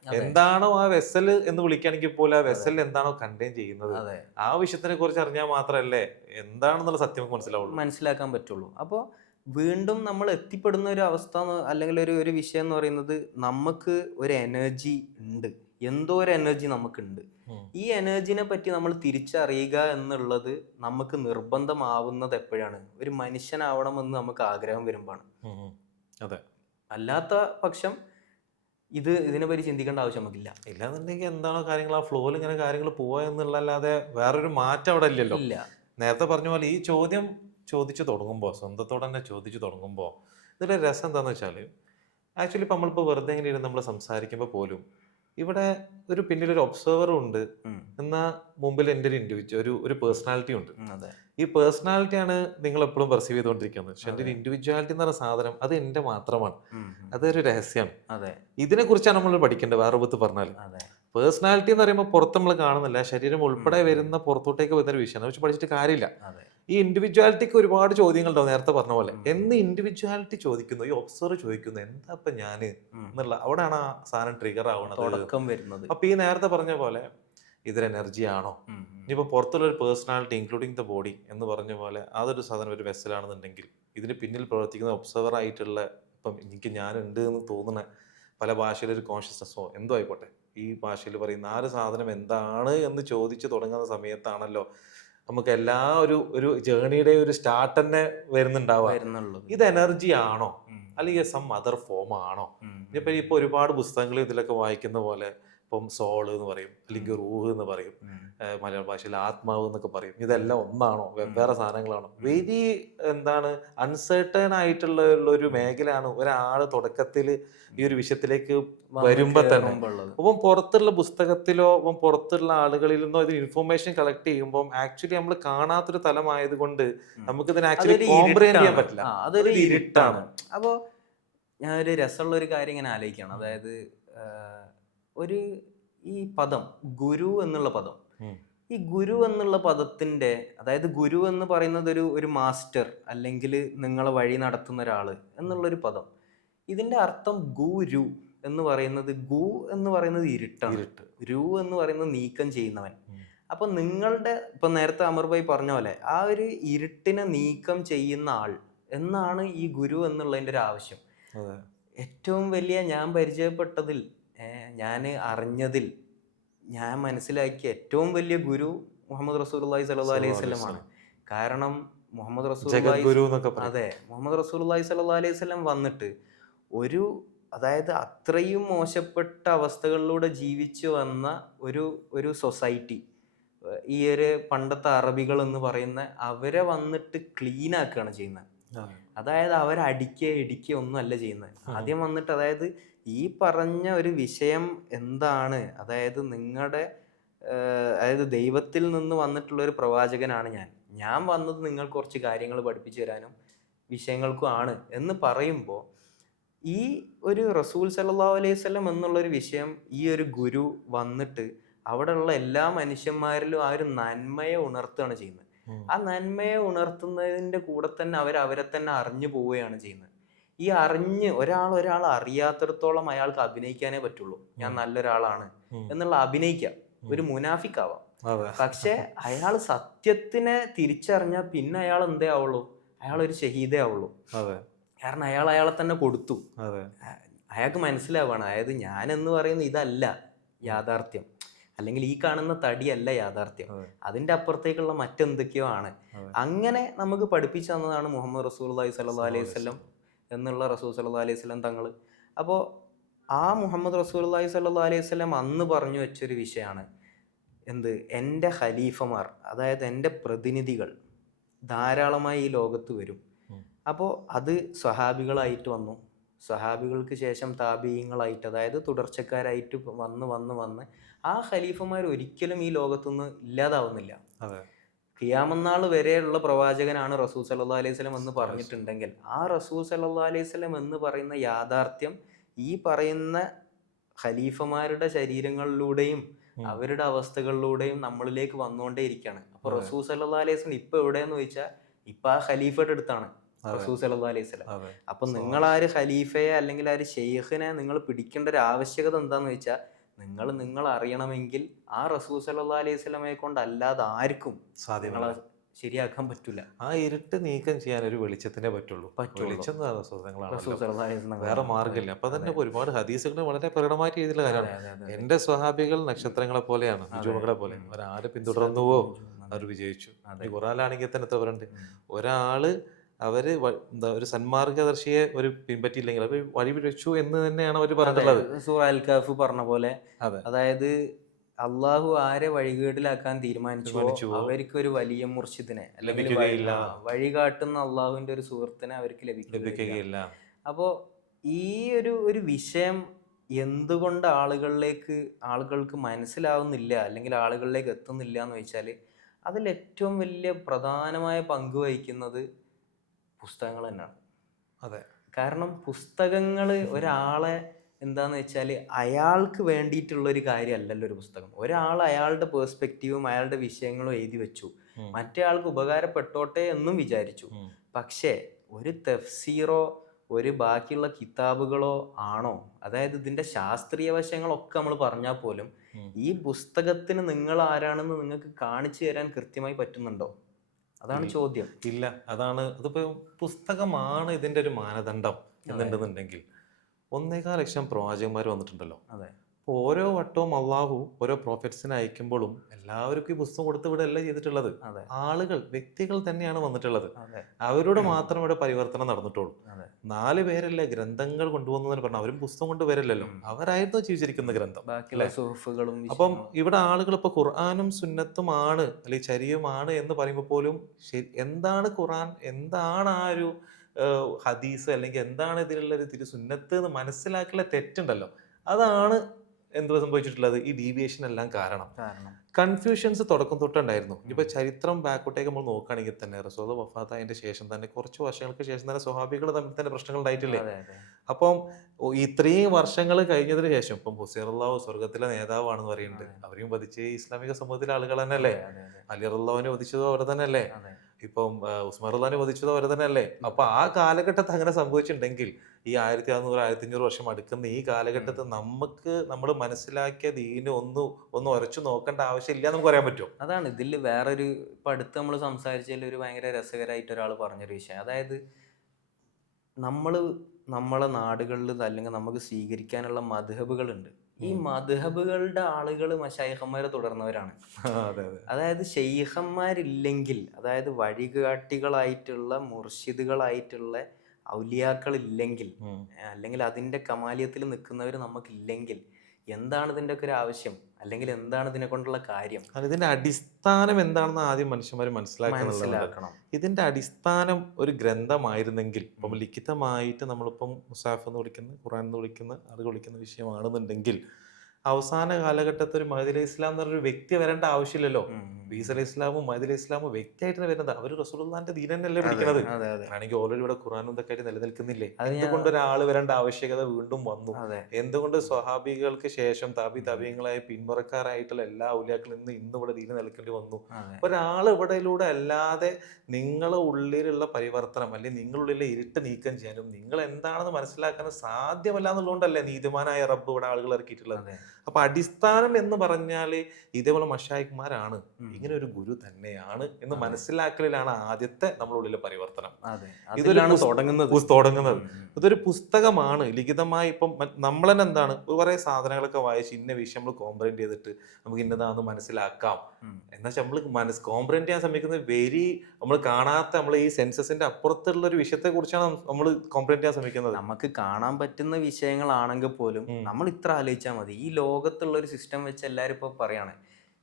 അതെ. എന്താണോ ആ വെസൽ എന്ന് വിളിക്കുകയാണെങ്കിൽ പോലും ആ വെസൽ എന്താണോ കണ്ടെയ്ൻ ചെയ്യുന്നത്, അതെ. ആ വിഷയത്തിനെ കുറിച്ച് അറിഞ്ഞാൽ മാത്രമല്ലേ എന്താണെന്നുള്ള സത്യം നമുക്ക് മനസ്സിലാവുള്ളൂ. മനസ്സിലാക്കാൻ പറ്റുള്ളൂ. അപ്പോൾ വീണ്ടും നമ്മൾ എത്തിപ്പെടുന്ന ഒരു അവസ്ഥ അല്ലെങ്കിൽ ഒരു വിഷയം എന്ന് പറയുന്നത്, നമുക്ക് ഒരു എനർജി ഉണ്ട്, എന്തോ ഒരു എനർജി നമുക്കുണ്ട്. ഉം. ഈ എനർജിനെ പറ്റി നമ്മൾ തിരിച്ചറിയുക എന്നുള്ളത് നമുക്ക് നിർബന്ധമാവുന്നത് എപ്പോഴാണ്? ഒരു മനുഷ്യനാവണമെന്ന് നമുക്ക് ആഗ്രഹം വരുമ്പോഴാണ്. ഉം. ഉം. അതെ. അല്ലാത്ത പക്ഷം ഇതിനെ പറ്റി ചിന്തിക്കേണ്ട ആവശ്യം നമുക്കില്ല. ഇല്ലാന്നുണ്ടെങ്കിൽ എന്താണോ കാര്യങ്ങൾ ആ ഫ്ലോയിൽ ഇങ്ങനെ കാര്യങ്ങൾ പോവാ എന്നുള്ളല്ലാതെ വേറൊരു മാറ്റം അവിടെ ഇല്ലല്ലോ. ഇല്ല. നേരത്തെ പറഞ്ഞ പോലെ ഈ ചോദ്യം ചോദിച്ചു തുടങ്ങുമ്പോൾ, സ്വന്തത്തോടെ തന്നെ ചോദിച്ചു തുടങ്ങുമ്പോൾ ഇതിൻ്റെ രസം എന്താണെന്ന് വെച്ചാൽ, ആക്ച്വലി ഇപ്പം നമ്മളിപ്പോൾ വെറുതെ ഇങ്ങനെ ഇരുന്ന് നമ്മൾ സംസാരിക്കുമ്പോൾ പോലും ഇവിടെ ഒരു പിന്നിലൊരു ഒബ്സർവറും ഉണ്ട്, ഉം. എന്നാൽ മുമ്പിൽ എൻ്റെ ഒരു ഇൻഡിവിജ്വൽ ഒരു പേഴ്സണാലിറ്റി ഉണ്ട്. അതെ. ഈ പേഴ്സണാലിറ്റിയാണ് നിങ്ങൾ എപ്പോഴും പെർസീവ് ചെയ്തുകൊണ്ടിരിക്കുന്നത്. പക്ഷെ എൻ്റെ ഒരു ഇൻഡിവിജ്വാലിറ്റി എന്ന് പറയുന്ന സാധനം അത് എൻ്റെ മാത്രമാണ്, അതൊരു രഹസ്യമാണ്. അതെ. ഇതിനെ കുറിച്ചാണ് നമ്മൾ പഠിക്കേണ്ടത്. വേറെ രൂപത്തിൽ പറഞ്ഞാൽ അതെ. പേഴ്സണാലിറ്റി എന്ന് പറയുമ്പോൾ പുറത്ത് നമ്മൾ കാണുന്നില്ല, ശരീരം ഉൾപ്പെടെ വരുന്ന പുറത്തോട്ടേക്ക് വരുന്ന ഒരു വിഷയമാണ്. പക്ഷെ പഠിച്ചിട്ട് കാര്യമില്ല. അതെ. ഈ ഇൻഡിവിജ്വാലിറ്റിക്ക് ഒരുപാട് ചോദ്യങ്ങളുണ്ടാവും. നേരത്തെ പറഞ്ഞ പോലെ എന്ന് ഇൻഡിവിജ്വാലിറ്റി ചോദിക്കുന്നു, ഈ ഒബ്സർവ് ചോദിക്കുന്നു എന്താ ഇപ്പൊ ഞാന് എന്നുള്ള, അവിടെയാണ് ആ സാധനം ട്രിഗർ ആവുന്നത്, തുടക്കം വരുന്നത്. അപ്പൊ ഈ നേരത്തെ പറഞ്ഞ പോലെ ഇതൊരു എനർജി ആണോ? ഇനിയിപ്പോൾ പുറത്തുള്ള ഒരു പേഴ്സണാലിറ്റി ഇൻക്ലൂഡിങ് ദ ബോഡി എന്ന് പറഞ്ഞ പോലെ അതൊരു സാധനം ഒരു വെസലാണെന്നുണ്ടെങ്കിൽ ഇതിന് പിന്നിൽ പ്രവർത്തിക്കുന്ന ഒബ്സർവർ ആയിട്ടുള്ള, ഇപ്പം എനിക്ക് ഞാനുണ്ട് എന്ന് തോന്നുന്ന പല ഭാഷയിലൊരു കോൺഷ്യസ്നെസ്സോ എന്തോ ആയിക്കോട്ടെ, ഈ ഭാഷയിൽ പറയുന്ന ആ ഒരു സാധനം എന്താണ് എന്ന് ചോദിച്ചു തുടങ്ങുന്ന സമയത്താണല്ലോ നമുക്ക് എല്ലാ ഒരു ജേണിയുടെ ഒരു സ്റ്റാർട്ട് തന്നെ വരുന്നുണ്ടാവുക. ഇത് എനർജി ആണോ അല്ലെങ്കിൽ സം അതർ ഫോം ആണോ? ഇനിയിപ്പോൾ ഒരുപാട് പുസ്തകങ്ങൾ ഇതിലൊക്കെ വായിക്കുന്ന പോലെ ഇപ്പം സോള് എന്ന് പറയും, അല്ലെങ്കിൽ റൂഹ് എന്ന് പറയും, മലയാള ഭാഷയിൽ ആത്മാവ് എന്നൊക്കെ പറയും. ഇതെല്ലാം ഒന്നാണോ, വെവ്വേറെ സാധനങ്ങളാണോ? വെരി എന്താണ് അൺസർട്ടൺ ആയിട്ടുള്ള ഒരു മേഖലയാണ് ഒരാൾ തുടക്കത്തിൽ ഈ ഒരു വിഷയത്തിലേക്ക് വരുമ്പോ തന്നെ. അപ്പം പുറത്തുള്ള പുസ്തകത്തിലോ അപ്പം പുറത്തുള്ള ആളുകളിൽ നിന്നോ ഇത് ഇൻഫർമേഷൻ കളക്ട് ചെയ്യുമ്പോൾ ആക്ച്വലി നമ്മൾ കാണാത്തൊരു തലമായത് കൊണ്ട് നമുക്ക് ഇതിനെ ആക്ച്വലി കോംപ്രിഹെൻഡ് ചെയ്യാൻ പറ്റില്ല. അതൊരു ഇരുട്ടാണ്. അപ്പോൾ ഞാൻ ഒരു രസമുള്ള ഒരു കാര്യം ഇങ്ങനെ ആലോചിക്കുകയാണ്. അതായത് ഒരു ഈ പദം ഗുരു എന്നുള്ള പദം, ഈ ഗുരു എന്നുള്ള പദത്തിന്റെ, അതായത് ഗുരു എന്ന് പറയുന്നത് ഒരു മാസ്റ്റർ അല്ലെങ്കിൽ നിങ്ങളെ വഴി നടത്തുന്ന ഒരാള് എന്നുള്ളൊരു പദം. ഇതിന്റെ അർത്ഥം ഗുരു എന്ന് പറയുന്നത്, ഗു എന്ന് പറയുന്നത് ഇരുട്ടാണ്, രു എന്ന് പറയുന്നത് നീക്കം ചെയ്യുന്നവൻ. അപ്പൊ നിങ്ങളുടെ ഇപ്പൊ നേരത്തെ അമർ ഭായി പറഞ്ഞ പോലെ ആ ഒരു ഇരുട്ടിനെ നീക്കം ചെയ്യുന്ന ആൾ എന്നാണ് ഈ ഗുരു എന്നുള്ളതിന്റെ ഒരു ആവശ്യം. ഏറ്റവും വലിയ ഞാൻ പരിചയപ്പെട്ടതിൽ, ഞാൻ അറിഞ്ഞതിൽ, ഞാൻ മനസ്സിലാക്കിയ ഏറ്റവും വലിയ ഗുരു മുഹമ്മദ് റസൂലുള്ളാഹി സ്വല്ലല്ലാഹു അലൈഹി വസല്ലം ആണ്. കാരണം മുഹമ്മദ് റസൂലുള്ളാഹി, അതെ, മുഹമ്മദ് റസൂലുള്ളാഹി സ്വല്ലല്ലാഹു അലൈഹി വസല്ലം വന്നിട്ട് അതായത് അത്രയും മോശപ്പെട്ട അവസ്ഥകളിലൂടെ ജീവിച്ചു വന്ന ഒരു സൊസൈറ്റി, ഈ ഒരു പണ്ടത്തെ അറബികൾ എന്ന് പറയുന്ന അവരെ വന്നിട്ട് ക്ലീൻ ആക്കുകയാണ് ചെയ്യുന്നത്. അതായത് അവരെ അടിക്കുക ഇടിക്കുക ഒന്നും അല്ല ചെയ്യുന്നത്. ആദ്യം വന്നിട്ട് അതായത് ഈ പറഞ്ഞ ഒരു വിഷയം എന്താണ്, അതായത് നിങ്ങളുടെ അതായത് ദൈവത്തിൽ നിന്ന് വന്നിട്ടുള്ള ഒരു പ്രവാചകനാണ് ഞാൻ വന്നത് നിങ്ങൾക്ക് കുറച്ച് കാര്യങ്ങൾ പഠിപ്പിച്ചു തരാനും വിഷയങ്ങൾക്കും ആണ് എന്ന് പറയുമ്പോൾ ഈ ഒരു റസൂൽ സല്ലല്ലാഹു അലൈഹി വസല്ലം എന്നുള്ളൊരു വിഷയം, ഈ ഒരു ഗുരു വന്നിട്ട് അവിടെയുള്ള എല്ലാ മനുഷ്യന്മാരിലും ആ ഒരു നന്മയെ ഉണർത്തുകയാണ് ചെയ്യുന്നത്. ആ നന്മയെ ഉണർത്തുന്നതിന്റെ കൂടെ തന്നെ അവരെ തന്നെ അറിഞ്ഞു പോവുകയാണ് ചെയ്യുന്നത്. ഈ ഒരാൾ അറിയാത്തിടത്തോളം അയാൾക്ക് അഭിനയിക്കാനേ പറ്റുള്ളൂ. ഞാൻ നല്ലൊരാളാണ് എന്നുള്ള അഭിനയിക്കാം, ഒരു മുനാഫിക്കാവാം. പക്ഷെ അയാൾ സത്യത്തിനെ തിരിച്ചറിഞ്ഞാൽ പിന്നെ അയാൾ എന്തേ ആവുള്ളൂ, അയാൾ ഒരു ഷഹീദേ ആവുള്ളൂ. കാരണം അയാളെ തന്നെ കൊടുത്തു. അയാൾക്ക് മനസ്സിലാവാണ്, അതായത് ഞാൻ എന്ന് പറയുന്ന ഇതല്ല യാഥാർത്ഥ്യം, അല്ലെങ്കിൽ ഈ കാണുന്ന തടിയല്ല യാഥാർത്ഥ്യം, അതിന്റെ അപ്പുറത്തേക്കുള്ള മറ്റെന്തൊക്കെയോ ആണ്. അങ്ങനെ നമുക്ക് പഠിപ്പിച്ചു തന്നതാണ് മുഹമ്മദ് റസൂലുള്ളാഹി സ്വല്ലല്ലാഹു അലൈഹി വസല്ലം എന്നുള്ള റസൂൽ സല്ലല്ലാഹു അലൈഹി വസല്ലം തങ്ങൾ. അപ്പോൾ ആ മുഹമ്മദ് റസൂലുള്ളാഹി സ്വല്ലല്ലാഹു അലൈഹി വസല്ലം അന്ന് പറഞ്ഞു വെച്ചൊരു വിഷയമാണ് എന്ത്, എൻ്റെ ഖലീഫമാർ, അതായത് എൻ്റെ പ്രതിനിധികൾ ധാരാളമായി ഈ ലോകത്ത് വരും. അപ്പോൾ അത് സ്വഹാബികളായിട്ട് വന്നു, സ്വഹാബികൾക്ക് ശേഷം താബീയങ്ങളായിട്ട്, അതായത് തുടർച്ചക്കാരായിട്ട് വന്ന് ആ ഖലീഫമാർ ഒരിക്കലും ഈ ലോകത്തുനിന്ന് ഇല്ലാതാവുന്നില്ല. ഖിയാമത്ത് വരെയുള്ള പ്രവാചകനാണ് റസൂൽ സല്ലല്ലാഹു അലൈഹി വസല്ലം എന്ന് പറഞ്ഞിട്ടുണ്ടെങ്കിൽ ആ റസൂൽ സല്ലല്ലാഹു അലൈഹി വസല്ലം എന്ന് പറയുന്ന യാഥാർത്ഥ്യം ഈ പറയുന്ന ഖലീഫമാരുടെ ശരീരങ്ങളിലൂടെയും അവരുടെ അവസ്ഥകളിലൂടെയും നമ്മളിലേക്ക് വന്നുകൊണ്ടേയിരിക്കുകയാണ്. അപ്പൊ റസൂൽ സല്ലല്ലാഹു അലൈഹി വസല്ലം ഇപ്പൊ എവിടെയെന്ന് ചോദിച്ചാൽ ഇപ്പൊ ആ ഖലീഫയുടെ അടുത്താണ് റസൂൽ സല്ലല്ലാഹു അലൈഹി വസല്ലം. അപ്പൊ നിങ്ങൾ ആ ഒരു ഖലീഫയെ അല്ലെങ്കിൽ ആ ഒരു ഷെയ്ഖിനെ നിങ്ങൾ പിടിക്കേണ്ട ഒരു ആവശ്യകത എന്താന്ന് വെച്ചാൽ നിങ്ങൾ അറിയണമെങ്കിൽ ആ റസൂൽ സല്ലല്ലാഹു അലൈഹി വസല്ലമയെ കൊണ്ട് അല്ലാതെ ആർക്കും സാധ്യങ്ങളെ ശരിയാക്കാൻ പറ്റൂല. ആ ഇരുട്ട് നീക്കം ചെയ്യാൻ ഒരു വെളിച്ചത്തിനെ പറ്റുള്ളൂ. വെളിച്ചം വേറെ മാർഗമില്ല. അപ്പൊ തന്നെ ഒരുപാട് ഹദീസുകൾ വളരെ പ്രകടമായിട്ട് ചെയ്തിട്ടുള്ള കാര്യമാണ്. എന്റെ സ്വഹാബികൾ നക്ഷത്രങ്ങളെ പോലെയാണ്, വിജുമകളെ പോലെ. ഒരാര് പിന്തുടർന്നുവോ അവർ വിജയിച്ചു. ഖുർആനിലാണെങ്കിൽ തന്നെ എത്ര പറയുന്നുണ്ട്, ഒരാള് അവര് ഒരു സന്മാർഗദർശിയെ ഒരു പിൻപറ്റിയില്ലെങ്കിൽ അവർ വഴി പിഴച്ചു എന്ന് തന്നെയാണ് അവർ പറഞ്ഞിട്ടുള്ളത്. സൂറ അൽ കഹ്ഫ് പറഞ്ഞ പോലെ, അതായത് അള്ളാഹു ആരെ വഴികേടിലാക്കാൻ തീരുമാനിച്ചു അവർക്ക് ഒരു വലിയ മുർഷിദിനെ അല്ലെങ്കിൽ വഴികാട്ടുന്ന അള്ളാഹുവിന്റെ ഒരു സുഹൃത്തിനെ അവർക്ക് ലഭിക്കുകയില്ല. അപ്പോ ഈ ഒരു വിഷയം എന്തുകൊണ്ട് ആളുകൾക്ക് മനസ്സിലാവുന്നില്ല അല്ലെങ്കിൽ ആളുകളിലേക്ക് എത്തുന്നില്ല എന്ന് വെച്ചാല് അതിൽ ഏറ്റവും വലിയ പ്രധാനമായ പങ്ക് വഹിക്കുന്നത് പുസ്തകങ്ങൾ തന്നെയാണ്. അതെ, കാരണം പുസ്തകങ്ങൾ ഒരാളെ എന്താന്ന് വെച്ചാൽ അയാൾക്ക് വേണ്ടിയിട്ടുള്ള ഒരു കാര്യമല്ലല്ലോ ഒരു പുസ്തകം. ഒരാൾ അയാളുടെ പേഴ്സ്പെക്റ്റീവും അയാളുടെ വിഷയങ്ങളും എഴുതി വെച്ചു, മറ്റേ ആൾക്ക് ഉപകാരപ്പെട്ടോട്ടെ എന്നും വിചാരിച്ചു. പക്ഷേ ഒരു തഫ്സീറോ ഒരു ബാക്കിയുള്ള കിതാബുകളോ ആണോ, അതായത് ഇതിന്റെ ശാസ്ത്രീയ വശങ്ങളൊക്കെ നമ്മൾ പറഞ്ഞാൽ പോലും ഈ പുസ്തകത്തിന് നിങ്ങൾ ആരാണെന്ന് നിങ്ങൾക്ക് കാണിച്ചു തരാൻ കൃത്യമായി പറ്റുന്നുണ്ടോ? അതാണ് ചോദ്യം. ഇല്ല, അതിപ്പോ പുസ്തകമാണ് ഇതിന്റെ ഒരു മാനദണ്ഡം എന്നുണ്ടെന്നുണ്ടെങ്കിൽ 1.25 ലക്ഷം പ്രവാചകന്മാർ വന്നിട്ടുണ്ടല്ലോ. അതെ, അപ്പോൾ ഓരോ വട്ടവും അള്ളാഹു ഓരോ പ്രോഫറ്റ്സിനെ അയക്കുമ്പോഴും എല്ലാവർക്കും ഈ പുസ്തകം കൊടുത്ത് വിടല്ല ചെയ്തിട്ടുള്ളത്. അതെ ആളുകൾ, വ്യക്തികൾ തന്നെയാണ് വന്നിട്ടുള്ളത്. അതെ അവരോട് മാത്രം ഇവിടെ പരിവർത്തനം നടന്നിട്ടുള്ളൂ. അതെ 4 പേരല്ലേ ഗ്രന്ഥങ്ങൾ കൊണ്ടുവന്നു പറഞ്ഞു, അവരും പുസ്തകം കൊണ്ടുവരല്ലോ, അവരായിരുന്നു ജീവിച്ചിരിക്കുന്ന ഗ്രന്ഥം. ബാക്കിയുള്ള സുഹൃഫുകളും അപ്പം ഇവിടെ ആളുകൾ ഇപ്പൊ ഖുർആാനും സുന്നത്തുമാണ് അല്ലെങ്കിൽ ചരിയുമാണ് എന്ന് പറയുമ്പോൾ പോലും എന്താണ് ഖുർആൻ, എന്താണ് ആ ഒരു ഹദീസ്, അല്ലെങ്കിൽ എന്താണ് ഇതിലുള്ള ഒരു തിരു സുന്നത്ത് എന്ന് മനസ്സിലാക്കിയുള്ള തെറ്റുണ്ടല്ലോ, അതാണ് എന്ത് സംഭവിച്ചിട്ടുള്ളത്, ഈ ഡീവിയേഷൻ എല്ലാം കാരണം. കാരണം കൺഫ്യൂഷൻസ് തുടക്കം തൊട്ടുണ്ടായിരുന്നു. ഇപ്പൊ ചരിത്രം ബാക്കോട്ടേക്ക് നമ്മൾ നോക്കുകയാണെങ്കിൽ തന്നെ റസൂൽ വഫാത്തായതിന്റെ ശേഷം തന്നെ കുറച്ച് വർഷങ്ങൾക്ക് ശേഷം തന്നെ സ്വഹാബികൾ തമ്മിൽ തന്നെ പ്രശ്നങ്ങൾ ഉണ്ടായിട്ടില്ലേ? അതെ അതെ അപ്പം ഇത്രയും വർഷങ്ങൾ കഴിഞ്ഞതിന് ശേഷം ഇപ്പം ഹുസൈൻ അള്ളാഹു സ്വർഗത്തിലെ നേതാവാണെന്ന് പറയുന്നുണ്ട്. അവരെയും വധിച്ച് ഇസ്ലാമിക സമൂഹത്തിലെ ആളുകൾ തന്നെ അല്ലേ? അതെ അതെ അലി അള്ളാഹുവിനെ വധിച്ചതോ അവർ തന്നെ അല്ലേ? അതെ ഇപ്പം ഉസ്മാൻ അള്ളഹാനെ വധിച്ചതോ അവർ തന്നെ അല്ലേ? അപ്പൊ ആ കാലഘട്ടത്തിൽ അങ്ങനെ സംഭവിച്ചിട്ടുണ്ടെങ്കിൽ ഈ 1600 1500 വർഷം അടുക്കുന്ന ഈ കാലഘട്ടത്തിൽ നമ്മൾ മനസ്സിലാക്കിയ ദീന് ഒന്ന് ഉരച്ചു നോക്കേണ്ട ആവശ്യമില്ല നമുക്ക് പറയാൻ പറ്റും. അതാണ് ഇതിൽ വേറൊരു ഇപ്പം അടുത്ത് നമ്മൾ സംസാരിച്ചതിൽ ഒരു ഭയങ്കര രസകരമായിട്ട് ഒരാൾ പറഞ്ഞൊരു വിഷയം. അതായത് നമ്മളെ നാടുകളിൽ അല്ലെങ്കിൽ നമുക്ക് സ്വീകരിക്കാനുള്ള മദ്ഹബുകളുണ്ട്. ഈ മദ്ഹബുകളുടെ ആളുകൾ മശായിഖന്മാരെ തുടർന്നവരാണ്. അതെ അതെ അതായത് ശൈഖന്മാരില്ലെങ്കിൽ, അതായത് വഴികാട്ടികളായിട്ടുള്ള മുർഷിദുകളായിട്ടുള്ള ഔലിയാക്കളില്ലെങ്കിൽ, അല്ലെങ്കിൽ അതിൻ്റെ കമാലിയത്തിൽ നിൽക്കുന്നവർ നമുക്കില്ലെങ്കിൽ എന്താണ് ഇതിൻ്റെ ഒക്കെ ഒരു ആവശ്യം, അല്ലെങ്കിൽ എന്താണ് ഇതിനെ കൊണ്ടുള്ള കാര്യം? ഇതിന്റെ അടിസ്ഥാനം എന്താണെന്ന് ആദ്യം മനുഷ്യന്മാർ മനസ്സിലാക്കണം. ഇതിന്റെ അടിസ്ഥാനം ഒരു ഗ്രന്ഥമായിരുന്നെങ്കിൽ, ഇപ്പം ലിഖിതമായിട്ട് നമ്മളിപ്പം മുസാഫ് എന്ന് വിളിക്കുന്ന, ഖുർആൻ എന്ന് വിളിക്കുന്ന, അത് വിളിക്കുന്ന വിഷയമാണെന്നുണ്ടെങ്കിൽ അവസാന കാലഘട്ടത്തിൽ ഒരു മഹദി അലൈഹി ഇസ്ലാം എന്ന് പറഞ്ഞൊരു വ്യക്തി വരേണ്ട ആവശ്യമില്ലല്ലോ. ഈസ അലൈഹി ഇസ്ലാമും മഹദി അലൈഹി ഇസ്ലാമും വ്യക്തിയായിട്ടാണ് വരുന്നത്. അവർ റസൂലുള്ളാഹിന്റെ ദീൻ തന്നെയല്ലേ പിടിക്കുന്നത്. ആണെങ്കിൽ ഓൾറെഡി ഇവിടെ ഖുർആനും ഇതൊക്കെ ആയിട്ട് നിലനിൽക്കുന്നില്ലേ? എന്തുകൊണ്ട് ഒരാൾ വരേണ്ട ആവശ്യകത വീണ്ടും വന്നു? എന്തുകൊണ്ട് സ്വഹാബികൾക്ക് ശേഷം താബിഈങ്ങളായ പിന്മുറക്കാരായിട്ടുള്ള എല്ലാ ഔലിയാക്കളും ഇന്ന് ഇവിടെ ദീൻ നിൽക്കേണ്ടി വന്നു? ഒരാൾ ഇവിടെയിലൂടെ അല്ലാതെ നിങ്ങളെ ഉള്ളിലുള്ള പരിവർത്തനം അല്ലെങ്കിൽ നിങ്ങളുള്ളിലെ ഇരുട്ട് നീക്കം ചെയ്യാനും നിങ്ങൾ എന്താണെന്ന് മനസ്സിലാക്കാനും സാധ്യമല്ല എന്നുള്ളതുകൊണ്ടല്ലേ നീതിമാനായ റബ്ബ് ഇവിടെ ആളുകൾ ഇറക്കിയിട്ടുള്ളത്. അപ്പൊ അടിസ്ഥാനം എന്ന് പറഞ്ഞാല് ഇതേപോലെ മശായിഖ്മാരാണ്, ഇങ്ങനെ ഒരു ഗുരു തന്നെയാണ് എന്ന് മനസ്സിലാക്കലിലാണ് ആദ്യത്തെ നമ്മളുള്ളിലെ പരിവർത്തനം. തുടങ്ങുന്നത് ഇതൊരു പുസ്തകമാണ്, ലിഖിതമായി. ഇപ്പം നമ്മൾ തന്നെ എന്താണ് കുറെ സാധനങ്ങളൊക്കെ വായിച്ച് ഇന്ന വിഷയം നമ്മൾ കോംപ്രഹെൻഡ് ചെയ്തിട്ട് നമുക്ക് ഇന്നതാന്ന് മനസ്സിലാക്കാം. എന്താ വെച്ചാൽ നമ്മൾ കോംപ്രഹെൻഡ് ചെയ്യാൻ ശ്രമിക്കുന്നത് നമ്മൾ കാണാത്ത, നമ്മൾ ഈ സെൻസസിന്റെ അപ്പുറത്തുള്ള ഒരു വിഷയത്തെ കുറിച്ചാണ് നമ്മൾ കോംപ്രഹെൻഡ് ചെയ്യാൻ ശ്രമിക്കുന്നത്. നമുക്ക് കാണാൻ പറ്റുന്ന വിഷയങ്ങളാണെങ്കിൽ പോലും നമ്മൾ ഇത്ര ആലോചിച്ചാൽ മതി. ഈ ലോകത്തുള്ള ഒരു സിസ്റ്റം വെച്ച് എല്ലാവരും ഇപ്പോൾ പറയാണ്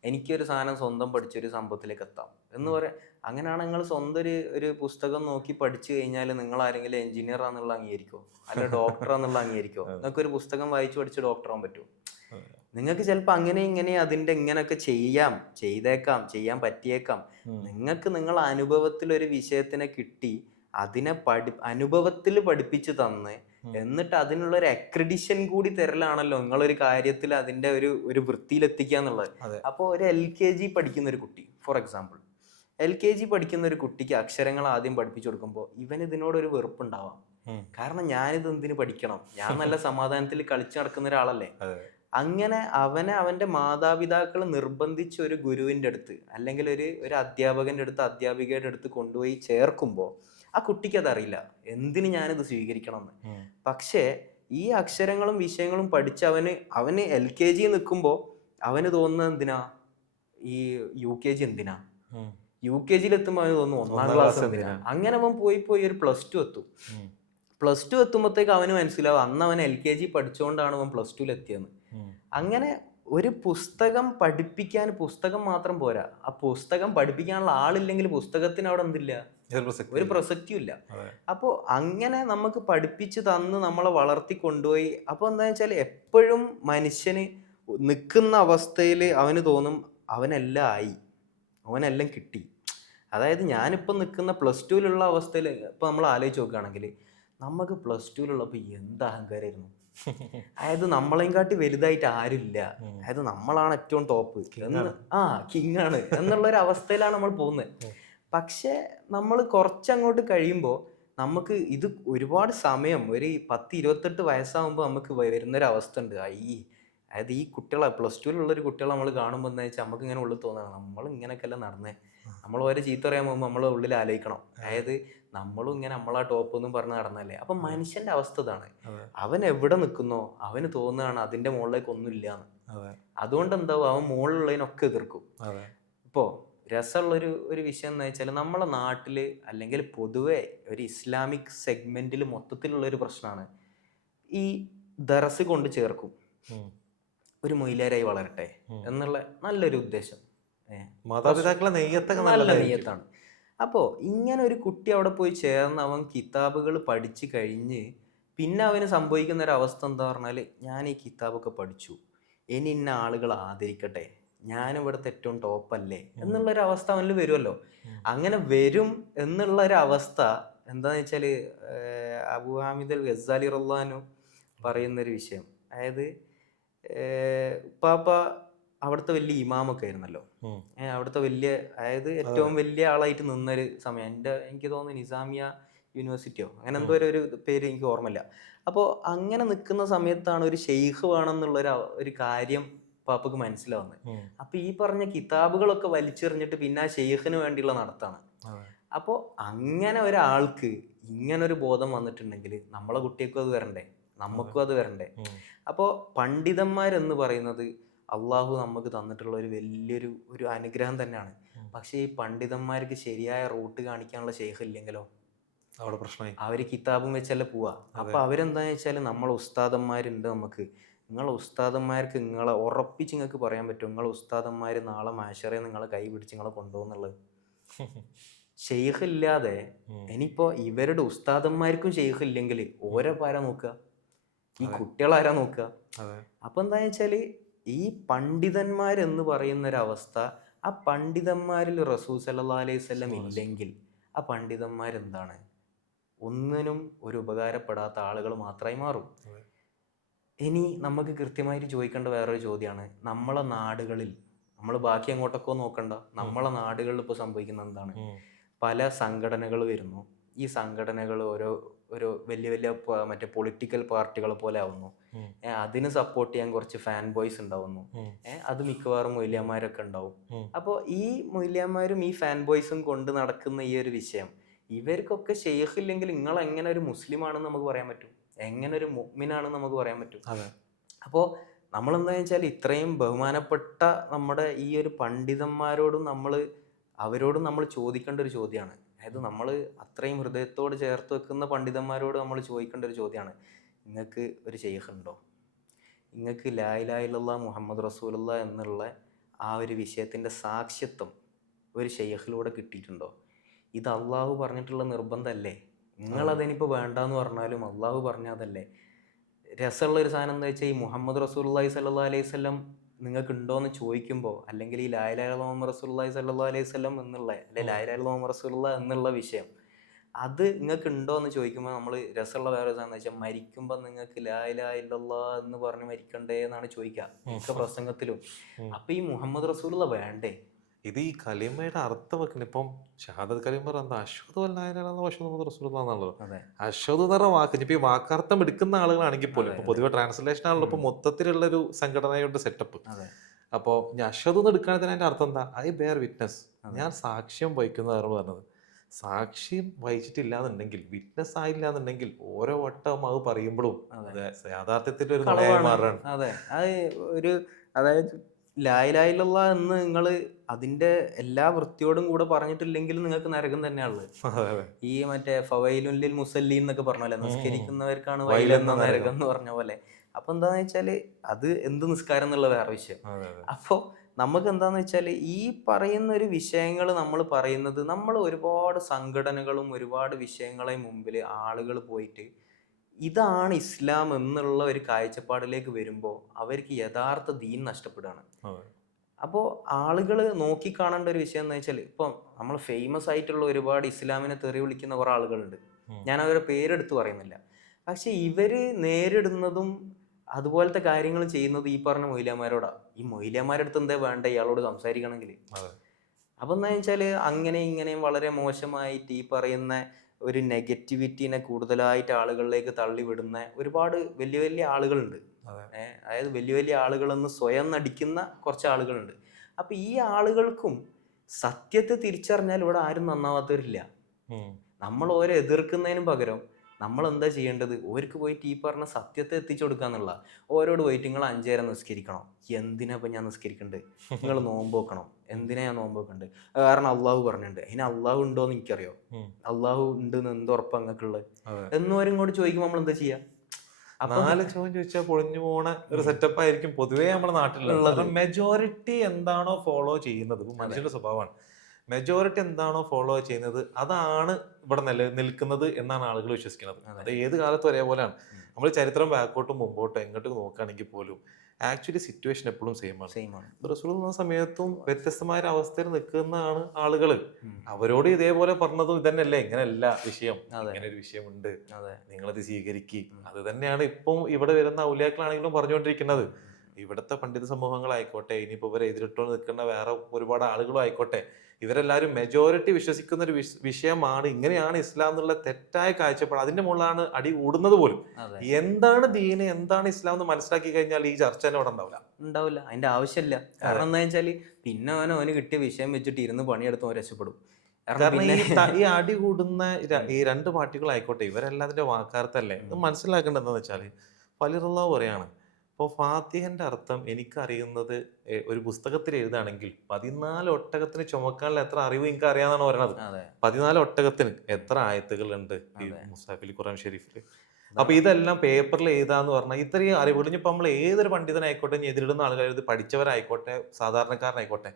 എനിക്കൊരു സാധനം സ്വന്തം പഠിച്ചൊരു സംഭവത്തിലേക്ക് എത്താം എന്ന് പറയാം. അങ്ങനെയാണ് നിങ്ങൾ സ്വന്തം ഒരു പുസ്തകം നോക്കി പഠിച്ചു കഴിഞ്ഞാൽ നിങ്ങൾ ആരെങ്കിലും എഞ്ചിനീയർ ആണെന്നുള്ള അംഗീകരിക്കോ, അല്ല ഡോക്ടർ ആണെന്നുള്ള അംഗീകരിക്കോ? നിങ്ങൾക്ക് ഒരു പുസ്തകം വായിച്ചു പഠിച്ച് ഡോക്ടർ ആവാൻ പറ്റുമോ? നിങ്ങൾക്ക് ചിലപ്പോൾ അങ്ങനെ ഇങ്ങനെ അതിൻ്റെ ഇങ്ങനെയൊക്കെ ചെയ്തേക്കാം, ചെയ്യാൻ പറ്റിയേക്കാം. നിങ്ങൾക്ക് നിങ്ങളെ അനുഭവത്തിൽ ഒരു വിഷയത്തിനെ കിട്ടി അതിനെ അനുഭവത്തിൽ പഠിപ്പിച്ച് തന്ന് എന്നിട്ട് അതിനുള്ള ഒരു അക്രഡിഷൻ കൂടി തരലാണല്ലോ നിങ്ങളൊരു കാര്യത്തിൽ അതിൻ്റെ ഒരു വൃത്തിയിലെത്തിക്കുക എന്നുള്ളത്. അപ്പോൾ ഒരു LKG പഠിക്കുന്ന ഒരു കുട്ടി, ഫോർ എക്സാമ്പിൾ LKG പഠിക്കുന്ന ഒരു കുട്ടിക്ക് അക്ഷരങ്ങൾ ആദ്യം പഠിപ്പിച്ചു കൊടുക്കുമ്പോൾ ഇവൻ ഇതിനോടൊരു വെറുപ്പുണ്ടാവാം. കാരണം ഞാനിത് എന്തിനു പഠിക്കണം, ഞാൻ നല്ല സമാധാനത്തിൽ കളിച്ചു നടക്കുന്ന ഒരാളല്ലേ. അങ്ങനെ അവന്റെ മാതാപിതാക്കൾ നിർബന്ധിച്ച് ഒരു ഗുരുവിൻ്റെ അടുത്ത് അല്ലെങ്കിൽ ഒരു അധ്യാപകന്റെ അടുത്ത്, അധ്യാപികയുടെ അടുത്ത് കൊണ്ടുപോയി ചേർക്കുമ്പോൾ ആ കുട്ടിക്ക് അതറിയില്ല എന്തിന് ഞാനിത് സ്വീകരിക്കണം എന്ന്. പക്ഷേ ഈ അക്ഷരങ്ങളും വിഷയങ്ങളും പഠിച്ച് അവന് LKG നിൽക്കുമ്പോൾ അവന് തോന്നുന്നത് എന്തിനാ, ഈ UKG എന്തിനാ, UKG എത്തുമ്പോൾ അവന് തോന്നുന്നു 1ാം ക്ലാസ് എന്തിനാ. അങ്ങനെ അവൻ പോയി ഒരു +2 എത്തും. +2 എത്തുമ്പോഴത്തേക്ക് അവന് മനസ്സിലാവും അന്ന് അവൻ LKG പഠിച്ചുകൊണ്ടാണ് അവൻ +2 എത്തിയെന്ന്. അങ്ങനെ ഒരു പുസ്തകം പഠിപ്പിക്കാൻ പുസ്തകം മാത്രം പോരാ, ആ പുസ്തകം പഠിപ്പിക്കാനുള്ള ആളില്ലെങ്കിൽ പുസ്തകത്തിന് അവിടെ എന്തില്ല, ഒരു പ്രസക്തിയും ഇല്ല. അപ്പോൾ അങ്ങനെ നമുക്ക് പഠിപ്പിച്ച് തന്ന് നമ്മളെ വളർത്തി കൊണ്ടുപോയി. അപ്പോൾ എന്താ വെച്ചാൽ എപ്പോഴും മനുഷ്യന് നിൽക്കുന്ന അവസ്ഥയിൽ അവന് തോന്നും അവനെല്ലാം ആയി, അവനെല്ലാം കിട്ടി. അതായത് ഞാനിപ്പോൾ നിൽക്കുന്ന +2 അവസ്ഥയിൽ ഇപ്പം നമ്മൾ ആലോചിച്ച് നോക്കുകയാണെങ്കിൽ നമുക്ക് +2 എന്ത് അഹങ്കാരമായിരുന്നു. അതായത് നമ്മളെയും കാട്ടി വലുതായിട്ട് ആരുമില്ല, അതായത് നമ്മളാണ് ഏറ്റവും ടോപ്പ് കിങ് ആണ് എന്നുള്ളൊരു അവസ്ഥയിലാണ് നമ്മൾ പോകുന്നത്. പക്ഷെ നമ്മൾ കുറച്ചങ്ങോട്ട് കഴിയുമ്പോൾ നമുക്ക് ഇത് ഒരുപാട് സമയം, ഒരു 10-28 വയസ്സാകുമ്പോൾ നമുക്ക് വരുന്നൊരവസ്ഥ ഉണ്ട്. അതായത് ഈ കുട്ടികളെ +2 കുട്ടികളെ നമ്മൾ കാണുമ്പോൾ എന്താ വെച്ചാൽ നമുക്ക് ഇങ്ങനെ ഉള്ളിൽ തോന്നണം നമ്മൾ ഇങ്ങനെയൊക്കെ അല്ല നടന്നേ. നമ്മൾ ഓരോ ചീത്ത പറയാൻ പോകുമ്പോൾ നമ്മളെ ഉള്ളിൽ ആലോചിക്കണം. അതായത് നമ്മളും ഇങ്ങനെ നമ്മളാ ടോപ്പ് എന്നും പറഞ്ഞ് നടന്നല്ലേ. അപ്പൊ മനുഷ്യന്റെ അവസ്ഥ ഇതാണ്. അതെ. അവൻ എവിടെ നിൽക്കുന്നോ അവന് തോന്നുകയാണ് അതിന്റെ മുകളിലേക്ക് ഒന്നും ഇല്ലാന്ന്. അതെ. അതുകൊണ്ട് എന്താവും, അവൻ മുകളിലുള്ളതിനൊക്കെ എതിർക്കും. അതെ. ഇപ്പോ രസമുള്ളൊരു വിഷയം എന്ന് വെച്ചാൽ നമ്മളെ നാട്ടില് അല്ലെങ്കിൽ പൊതുവെ ഒരു ഇസ്ലാമിക് സെഗ്മെന്റിൽ മൊത്തത്തിലുള്ള ഒരു പ്രശ്നമാണ് ഈ ദറസ് കൊണ്ട് ചേർക്കും, ഉം. ഒരു മൊയിലാരായി വളരട്ടെ എന്നുള്ള നല്ലൊരു ഉദ്ദേശം. മാതാപിതാക്കളെ നെയ്യത്തൊക്കെ നല്ല നല്ലതായിരിക്കും. നെയ്യത്താണ്. അപ്പോൾ ഇങ്ങനെ ഒരു കുട്ടി അവിടെ പോയി ചേർന്ന് അവൻ കിതാബുകൾ പഠിച്ചു കഴിഞ്ഞ് പിന്നെ അവന് സംഭവിക്കുന്ന ഒരു അവസ്ഥ എന്താ പറഞ്ഞാൽ, ഞാൻ ഈ കിതാബൊക്കെ പഠിച്ചു, ഇനി ഇന്ന ആളുകൾ ആദരിക്കട്ടെ, ഞാനിവിടുത്തെ ഏറ്റവും ടോപ്പല്ലേ എന്നുള്ളൊരു അവസ്ഥ അവനിൽ വരുമല്ലോ. അങ്ങനെ വരും എന്നുള്ളൊരവസ്ഥ എന്താണെന്ന് വെച്ചാൽ അബൂ ഹാമിദ് അൽ ഗസാലി റളിയല്ലാഹു പറയുന്നൊരു വിഷയം. അതായത് ഉപ്പാപ്പ അവിടുത്തെ വലിയ ഇമാമൊക്കെ ആയിരുന്നല്ലോ. അവിടുത്തെ വലിയ, അതായത് ഏറ്റവും വലിയ ആളായിട്ട് നിന്നൊരു സമയം. എനിക്ക് തോന്നുന്നു നിസാമിയ യൂണിവേഴ്സിറ്റിയോ അങ്ങനെ എന്തോ ഒരു പേര് എനിക്ക് ഓർമ്മയില്ല. അപ്പോൾ അങ്ങനെ നിൽക്കുന്ന സമയത്താണ് ഒരു ഷെയ്ഖ് വേണമെന്നുള്ള ഒരു കാര്യം പാപ്പക്ക് മനസ്സിലാവുന്നത്. അപ്പൊ ഈ പറഞ്ഞ കിതാബുകളൊക്കെ വലിച്ചെറിഞ്ഞിട്ട് പിന്നെ ആ ഷെയ്ഖിന് വേണ്ടിയുള്ള നടത്താണ്. അപ്പോൾ അങ്ങനെ ഒരാൾക്ക് ഇങ്ങനൊരു ബോധം വന്നിട്ടുണ്ടെങ്കിൽ നമ്മളെ കുട്ടികൾക്കും അത് വരണ്ടേ, നമുക്കും അത് വരണ്ടേ. അപ്പോൾ പണ്ഡിതന്മാരെന്ന് പറയുന്നത് അള്ളാഹു നമുക്ക് തന്നിട്ടുള്ള ഒരു വലിയൊരു അനുഗ്രഹം തന്നെയാണ്. പക്ഷേ ഈ പണ്ഡിതന്മാർക്ക് ശരിയായ റൂട്ട് കാണിക്കാനുള്ള ഷെയ്ഖ് ഇല്ലെങ്കിലോ അവിടെ പ്രശ്നമായി. അവർ കിതാബും വെച്ചല്ലേ പോവാ. അപ്പൊ അവരെന്താന്ന് വെച്ചാൽ നമ്മളെ ഉസ്താദന്മാരുണ്ട്, നമുക്ക് നിങ്ങളെ ഉസ്താദന്മാർക്ക് നിങ്ങളെ ഉറപ്പിച്ച് നിങ്ങൾക്ക് പറയാൻ പറ്റും നിങ്ങളെ ഉസ്താദന്മാർ നാളെ മാശറേ നിങ്ങളെ കൈ പിടിച്ച് നിങ്ങളെ കൊണ്ടുപോകുന്നുള്ളത്. ഷെയ്ഖ് ഇല്ലാതെ ഇനിയിപ്പോ ഇവരുടെ ഉസ്താദന്മാർക്കും ഷെയ്ഖ് ഇല്ലെങ്കിൽ ഓരോ ആരാ നോക്കുക, ഈ കുട്ടികളാരാ നോക്കുക. അപ്പൊ എന്താന്ന് വെച്ചാല് ഈ പണ്ഡിതന്മാരെന്ന് പറയുന്ന ഒരവസ്ഥ, ആ പണ്ഡിതന്മാരിൽ റസൂൽ സല്ലല്ലാഹു അലൈഹി വസല്ലം ഇല്ലെങ്കിൽ ആ പണ്ഡിതന്മാരെന്താണ്, ഒന്നിനും ഒരു ഉപകാരപ്പെടാത്ത ആളുകൾ മാത്രമായി മാറും. ഇനി നമുക്ക് കൃത്യമായിട്ട് ചോദിക്കേണ്ട വേറൊരു ചോദ്യമാണ്, നമ്മളെ നാടുകളിൽ, നമ്മൾ ബാക്കി അങ്ങോട്ടൊക്കെ നോക്കണ്ട, നമ്മളെ നാടുകളിൽ ഇപ്പോൾ സംഭവിക്കുന്ന എന്താണ്, പല സംഘടനകൾ വരുന്നു. ഈ സംഘടനകൾ ഓരോ വലിയ വലിയ മറ്റേ പൊളിറ്റിക്കൽ പാർട്ടികളെ പോലെ ആവുന്നു. അതിന് സപ്പോർട്ട് ചെയ്യാൻ കുറച്ച് ഫാൻ ബോയ്സ് ഉണ്ടാവുന്നു. അത് മിക്കവാറും മൊയ്ലിയാന്മാരൊക്കെ ഉണ്ടാവും. അപ്പോൾ ഈ മൊയ്ലിയാന്മാരും ഈ ഫാൻ ബോയ്സും കൊണ്ട് നടക്കുന്ന ഈ ഒരു വിഷയം, ഇവർക്കൊക്കെ ഷെയ്ഖ് ഇല്ലെങ്കിൽ നിങ്ങൾ എങ്ങനെ ഒരു മുസ്ലിം ആണെന്ന് നമുക്ക് പറയാൻ പറ്റും, എങ്ങനെ ഒരു മുഅ്മിനാണെന്ന് നമുക്ക് പറയാൻ പറ്റും. അപ്പോൾ നമ്മളെന്താണെന്ന് വെച്ചാൽ ഇത്രയും ബഹുമാനപ്പെട്ട നമ്മുടെ ഈ ഒരു പണ്ഡിതന്മാരോടും അവരോടും നമ്മൾ ചോദിക്കേണ്ട ഒരു ചോദ്യമാണ്. അതായത് നമ്മൾ അത്രയും ഹൃദയത്തോട് ചേർത്ത് വെക്കുന്ന പണ്ഡിതന്മാരോട് നമ്മൾ ചോദിക്കേണ്ട ഒരു ചോദ്യമാണ്, നിങ്ങൾക്ക് ഒരു ഷെയ്ഖ് ഉണ്ടോ, നിങ്ങൾക്ക് ലാ ഇലാഹ ഇല്ലല്ലാഹ് മുഹമ്മദ് റസൂലുള്ളാഹ് എന്നുള്ള ആ ഒരു വിഷയത്തിൻ്റെ സാക്ഷ്യത്വം ഒരു ഷെയ്ഖിലൂടെ കിട്ടിയിട്ടുണ്ടോ? ഇത് അള്ളാഹു പറഞ്ഞിട്ടുള്ള നിർബന്ധമല്ലേ? നിങ്ങളതിനിപ്പോൾ വേണ്ടാന്ന് പറഞ്ഞാലും അള്ളാഹു പറഞ്ഞതല്ലേ. രസമുള്ളൊരു സാധനം എന്താ വെച്ചാൽ, ഈ മുഹമ്മദ് റസൂലുള്ളാഹി സ്വല്ലല്ലാഹു അലൈഹി വസല്ലം നിങ്ങൾക്ക് ഉണ്ടോയെന്ന് ചോദിക്കുമ്പോൾ, അല്ലെങ്കിൽ ഈ ലാ ഇലാഹ ഇല്ലല്ലാഹ് മുഹമ്മദ് റസൂലുള്ളാഹി സ്വല്ലല്ലാഹു അലൈഹി വസല്ലം എന്നുള്ള, അല്ലെ ലാ ഇലാഹ ഇല്ലല്ലാഹ് മുഹമ്മദ് റസൂലുള്ളാഹ് എന്നുള്ള വിഷയം അത് നിങ്ങൾക്ക് ഉണ്ടോ എന്ന് ചോദിക്കുമ്പോൾ നമ്മൾ രസമുള്ള വേറെ സാധനം വെച്ചാൽ, മരിക്കുമ്പോൾ നിങ്ങൾക്ക് ലാ ഇലാഹ ഇല്ലല്ലാഹ് എന്ന് പറഞ്ഞ് മരിക്കണ്ടേ എന്നാണ് ചോദിക്കുക മിക്ക പ്രസംഗത്തിലും. അപ്പൊ ഈ മുഹമ്മദ് റസൂലുള്ളാഹ് വേണ്ടേ? ഇത് ഈ കലിമയുടെ അർത്ഥം വെക്കണം. ഇപ്പം ഷഹാദത്ത് കലിമ പറയുന്നത് അശ്ഹദു അല്ലാ ഇലാഹ ഇല്ലല്ലാഹു വഅശ്ഹദു മുഹമ്മദൻ റസൂലുള്ളാഹ് എന്നുള്ളത്. അശ്ഹദു എന്ന് പറഞ്ഞ വാക്ക് ഇനിയിപ്പോൾ ഈ വാക്കർത്ഥം എടുക്കുന്ന ആളുകളാണെങ്കിൽ പോലും, ഇപ്പൊ പൊതുവെ ട്രാൻസ്ലേഷൻ ആണല്ലോ ഇപ്പൊ മൊത്തത്തിലുള്ളൊരു സംഘടനയുടെ സെറ്റപ്പ്. അപ്പോൾ ഞാൻ അശ്ഹദു എന്ന് എടുക്കുകയാണെങ്കിൽ അതിന്റെ അർത്ഥം എന്താ? ഐ ബെയർ വിറ്റ്നസ്, ഞാൻ സാക്ഷ്യം വഹിക്കുന്നതാണ് പറഞ്ഞത്. സാക്ഷ്യം വഹിച്ചിട്ടില്ല എന്നുണ്ടെങ്കിൽ, വിറ്റ്നസ് ആയില്ല എന്നുണ്ടെങ്കിൽ ഓരോ വട്ടം അത് പറയുമ്പോഴും യാഥാർത്ഥ്യത്തിൽ ഒരു നുണയായി മാറാണ്. അതെ, അതായത് ലാ ഇലാഹ ഇല്ലല്ലാഹ് എന്ന് നിങ്ങൾ അതിന്റെ എല്ലാ വൃത്തിയോടും കൂടെ പറഞ്ഞിട്ടില്ലെങ്കിൽ നിങ്ങൾക്ക് നരകം തന്നെയാണുള്ളത്. ഈ മറ്റേ ഫവൈലുൻ ലിൽ മുസല്ലീൻ എന്നൊക്കെ പറഞ്ഞ നിസ്കരിക്കുന്നവർക്കാണ് വൈലെന്ന നരകം എന്ന് പറഞ്ഞ പോലെ. അപ്പൊ എന്താന്ന് വെച്ചാല് അത് എന്ത് നിസ്കാരം എന്നുള്ള വേറെ വിഷയം. അപ്പോൾ നമുക്ക് എന്താന്ന് വെച്ചാൽ ഈ പറയുന്ന ഒരു വിഷയങ്ങൾ നമ്മൾ പറയുന്നത്, നമ്മൾ ഒരുപാട് സംഘടനകളും ഒരുപാട് വിഷയങ്ങളെയും മുമ്പിൽ ആളുകൾ പോയിട്ട് ഇതാണ് ഇസ്ലാം എന്നുള്ള ഒരു കാഴ്ചപ്പാടിലേക്ക് വരുമ്പോൾ അവർക്ക് യഥാർത്ഥ ദീൻ നഷ്ടപ്പെടുകയാണ്. അപ്പോൾ ആളുകൾ നോക്കിക്കാണേണ്ട ഒരു വിഷയം എന്ന് വെച്ചാൽ, ഇപ്പം നമ്മൾ ഫേമസ് ആയിട്ടുള്ള ഒരുപാട് ഇസ്ലാമിനെ തെറി വിളിക്കുന്ന കുറേ ആളുകളുണ്ട്, ഞാൻ അവരുടെ പേരെടുത്ത് പറയുന്നില്ല. പക്ഷെ ഇവര് നേരിടുന്നതും അതുപോലത്തെ കാര്യങ്ങൾ ചെയ്യുന്നത് ഈ പറഞ്ഞ മൊയ്ലിയാന്മാരോടാ. ഈ മൊയ്ലിയാന്മാരടുത്ത് എന്താ വേണ്ട ഇയാളോട് സംസാരിക്കണമെങ്കിൽ? അപ്പൊ എന്താ വെച്ചാൽ അങ്ങനെ ഇങ്ങനെയും വളരെ മോശമായിട്ട് ഈ പറയുന്ന ഒരു നെഗറ്റിവിറ്റീനെ കൂടുതലായിട്ട് ആളുകളിലേക്ക് തള്ളിവിടുന്ന ഒരുപാട് വലിയ വലിയ ആളുകളുണ്ട്. അതായത് വലിയ വലിയ ആളുകളെന്ന് സ്വയം നടിക്കുന്ന കുറച്ച് ആളുകളുണ്ട്. അപ്പൊ ഈ ആളുകൾക്കും സത്യത്തെ തിരിച്ചറിഞ്ഞാൽ ഇവിടെ ആരും നന്നാവാത്തവരില്ല. നമ്മൾ ഓരെ എതിർക്കുന്നതിനും പകരം നമ്മൾ എന്താ ചെയ്യേണ്ടത്, ഓർക്ക് പോയിട്ട് ഈ പറഞ്ഞ സത്യത്തെ എത്തിച്ചു കൊടുക്കുക എന്നുള്ള. ഓരോട് പോയിട്ട് നിങ്ങൾ 5 നേരം നിസ്കരിക്കണം. എന്തിനാ ഇപ്പം ഞാൻ നിസ്കരിക്കണ്ടത്? നിങ്ങൾ നോമ്പ് വെക്കണം. എന്തിനാ ഞാൻ നോമ്പ് വെക്കണ്ടത്? കാരണം അള്ളാഹു പറഞ്ഞിട്ടുണ്ട്. അതിന് അള്ളാഹു ഉണ്ടോ എന്ന് എനിക്കറിയോ? അള്ളാഹു ഉണ്ട് എന്ന് എന്ത് ഉറപ്പാ നിങ്ങൾക്കുള്ളത് എന്ന് വരും ഇങ്ങോട്ട് ചോദിക്കുമ്പോൾ നമ്മൾ എന്താ ചെയ്യാ? അപ്പൊ 4 ചോദ്യം ചോദിച്ചാൽ പൊളിഞ്ഞു പോണ ഒരു സെറ്റപ്പ് ആയിരിക്കും പൊതുവേ നമ്മുടെ നാട്ടിലുള്ളത്. മെജോറിറ്റി എന്താണോ ഫോളോ ചെയ്യുന്നത്, മനുഷ്യന്റെ സ്വഭാവമാണ്, മെജോറിറ്റി എന്താണോ ഫോളോ ചെയ്യുന്നത് അതാണ് ഇവിടെ നിലനിൽക്കുന്നത് എന്നാണ് ആളുകൾ വിശ്വസിക്കുന്നത്. അത് ഏത് കാലത്തും ഒരേപോലെയാണ്. നമ്മൾ ചരിത്രം ബാക്കോട്ടും മുമ്പോട്ടും എങ്ങോട്ടും നോക്കുകയാണെങ്കിൽ പോലും ആക്ച്വലി സിറ്റുവേഷൻ എപ്പോഴും സെയിം ആണ്. റസൂൽ എന്ന സമയത്തും വ്യത്യസ്തമായ ഒരു അവസ്ഥയിൽ നിൽക്കുന്നതാണ് ആളുകൾ. അവരോട് ഇതേപോലെ പറഞ്ഞതും ഇതന്നെയല്ലേ, ഇങ്ങനെയല്ല വിഷയം, ഇങ്ങനെ ഒരു വിഷയമുണ്ട്, നിങ്ങളത് സ്വീകരിക്കുക. അത് തന്നെയാണ് ഇപ്പം ഇവിടെ വരുന്ന ഔലിയാക്കളാണെങ്കിലും പറഞ്ഞുകൊണ്ടിരിക്കുന്നത്. ഇവിടുത്തെ പണ്ഡിത സമൂഹങ്ങളായിക്കോട്ടെ, ഇനിയിപ്പോൾ ഇവരെ എതിരിട്ടോണ്ട് നിൽക്കുന്ന വേറെ ഒരുപാട് ആളുകളും ആയിക്കോട്ടെ, ഇവരെല്ലാവരും മെജോറിറ്റി വിശ്വസിക്കുന്ന ഒരു വിഷയമാണ്, ഇങ്ങനെയാണ് ഇസ്ലാം എന്നുള്ള തെറ്റായ കാഴ്ചപ്പാട്. അതിന്റെ മുകളിലാണ് അടി കൂടുന്നത് പോലും. എന്താണ് ദീന്, എന്താണ് ഇസ്ലാം എന്ന് മനസ്സിലാക്കി കഴിഞ്ഞാൽ ഈ ചർച്ച തന്നെ അവിടെ ഉണ്ടാവില്ല. അതിന്റെ ആവശ്യമില്ല. കാരണം എന്താ വെച്ചാല് പിന്നെ അവന് കിട്ടിയ വിഷയം വെച്ചിട്ട് ഇരുന്ന് പണിയെടുത്ത് രക്ഷപ്പെടും. കാരണം ഈ അടി കൂടുന്ന ഈ 2 പാർട്ടികളായിക്കോട്ടെ, ഇവരെല്ലാതിന്റെ വാക്കാർത്ഥല്ലേ. ഇത് മനസ്സിലാക്കേണ്ടത് എന്താന്ന് വെച്ചാല് ഫലിറുള്ളാഹു പറയാണ്, ഇപ്പോൾ ഫാത്തിഹന്റെ അർത്ഥം എനിക്കറിയുന്നത് ഒരു പുസ്തകത്തിൽ എഴുതാണെങ്കിൽ 14 ഒട്ടകത്തിന് ചുമക്കാനുള്ള എത്ര അറിവ് എനിക്ക് അറിയാന്നാണ് പറയണത്. 14 ഒട്ടകത്തിന് എത്ര ആയത്തുകളുണ്ട് ഈ മുസാഫിൽ ഖുർആൻ ഷെരീഫിൽ. അപ്പൊ ഇതെല്ലാം പേപ്പറിൽ എഴുതാന്ന് പറഞ്ഞാൽ ഇത്രയും അറിവുകൾ ഇനിയിപ്പോൾ നമ്മൾ ഏതൊരു പണ്ഡിതനായിക്കോട്ടെ, ഇനി എതിരിടുന്ന ആളുകൾ, പഠിച്ചവരായിക്കോട്ടെ, സാധാരണക്കാരനായിക്കോട്ടെ,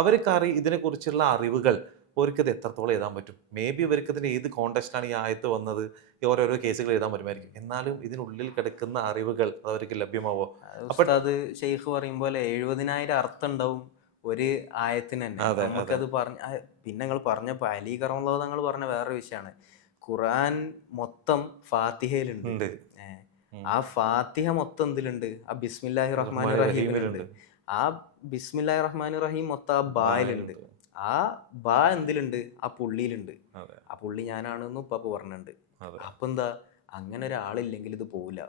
അവർക്ക് ഇതിനെ കുറിച്ചുള്ള അറിവുകൾ അവർക്കത് എത്രത്തോളം എഴുതാൻ പറ്റും. മേ ബി ഇവർക്ക് അതിന്റെ ഏത് കോണ്ടെക്സ്റ്റാണ് ഈ ആയത്ത് വന്നത്, ഓരോരോ കേസുകൾ എഴുതാൻ പറ്റുമായിരിക്കും. എന്നാലും ഇതിനുള്ളിൽ കിടക്കുന്ന അറിവുകൾ അവർക്ക് ലഭ്യമാവോ? അപ്പോൾ അത് ഷെയ്ഖ് പറയും പോലെ 70,000 അർത്ഥം ഉണ്ടാവും ഒരു ആയത്തിന് തന്നെ. നമുക്കത് പിന്നെ നിങ്ങൾ പറഞ്ഞപ്പോൾ അലി കറമുള്ള നിങ്ങൾ പറഞ്ഞ വേറൊരു വിഷയമാണ്. ഖുർആൻ മൊത്തം ഫാത്തിഹയിലുണ്ട്. ആ ഫാത്തിഹ മൊത്തം എന്തിലുണ്ട്? ആ ബിസ്മില്ലാഹി റഹ്മാൻ റഹീമിലുണ്ട്. ആ ബിസ്മില്ലാഹി റഹ്മാൻ റഹീം മൊത്തം ആ ബായിലുണ്ട്. ആ ബാ എന്തിലുണ്ട്? ആ പുള്ളിയിലുണ്ട്. ആ പുള്ളി ഞാനാണെന്നും ഇപ്പൊ പറഞ്ഞിട്ടുണ്ട്. അപ്പൊ എന്താ, അങ്ങനെ ഒരാളില്ലെങ്കിൽ ഇത് പോവില്ല.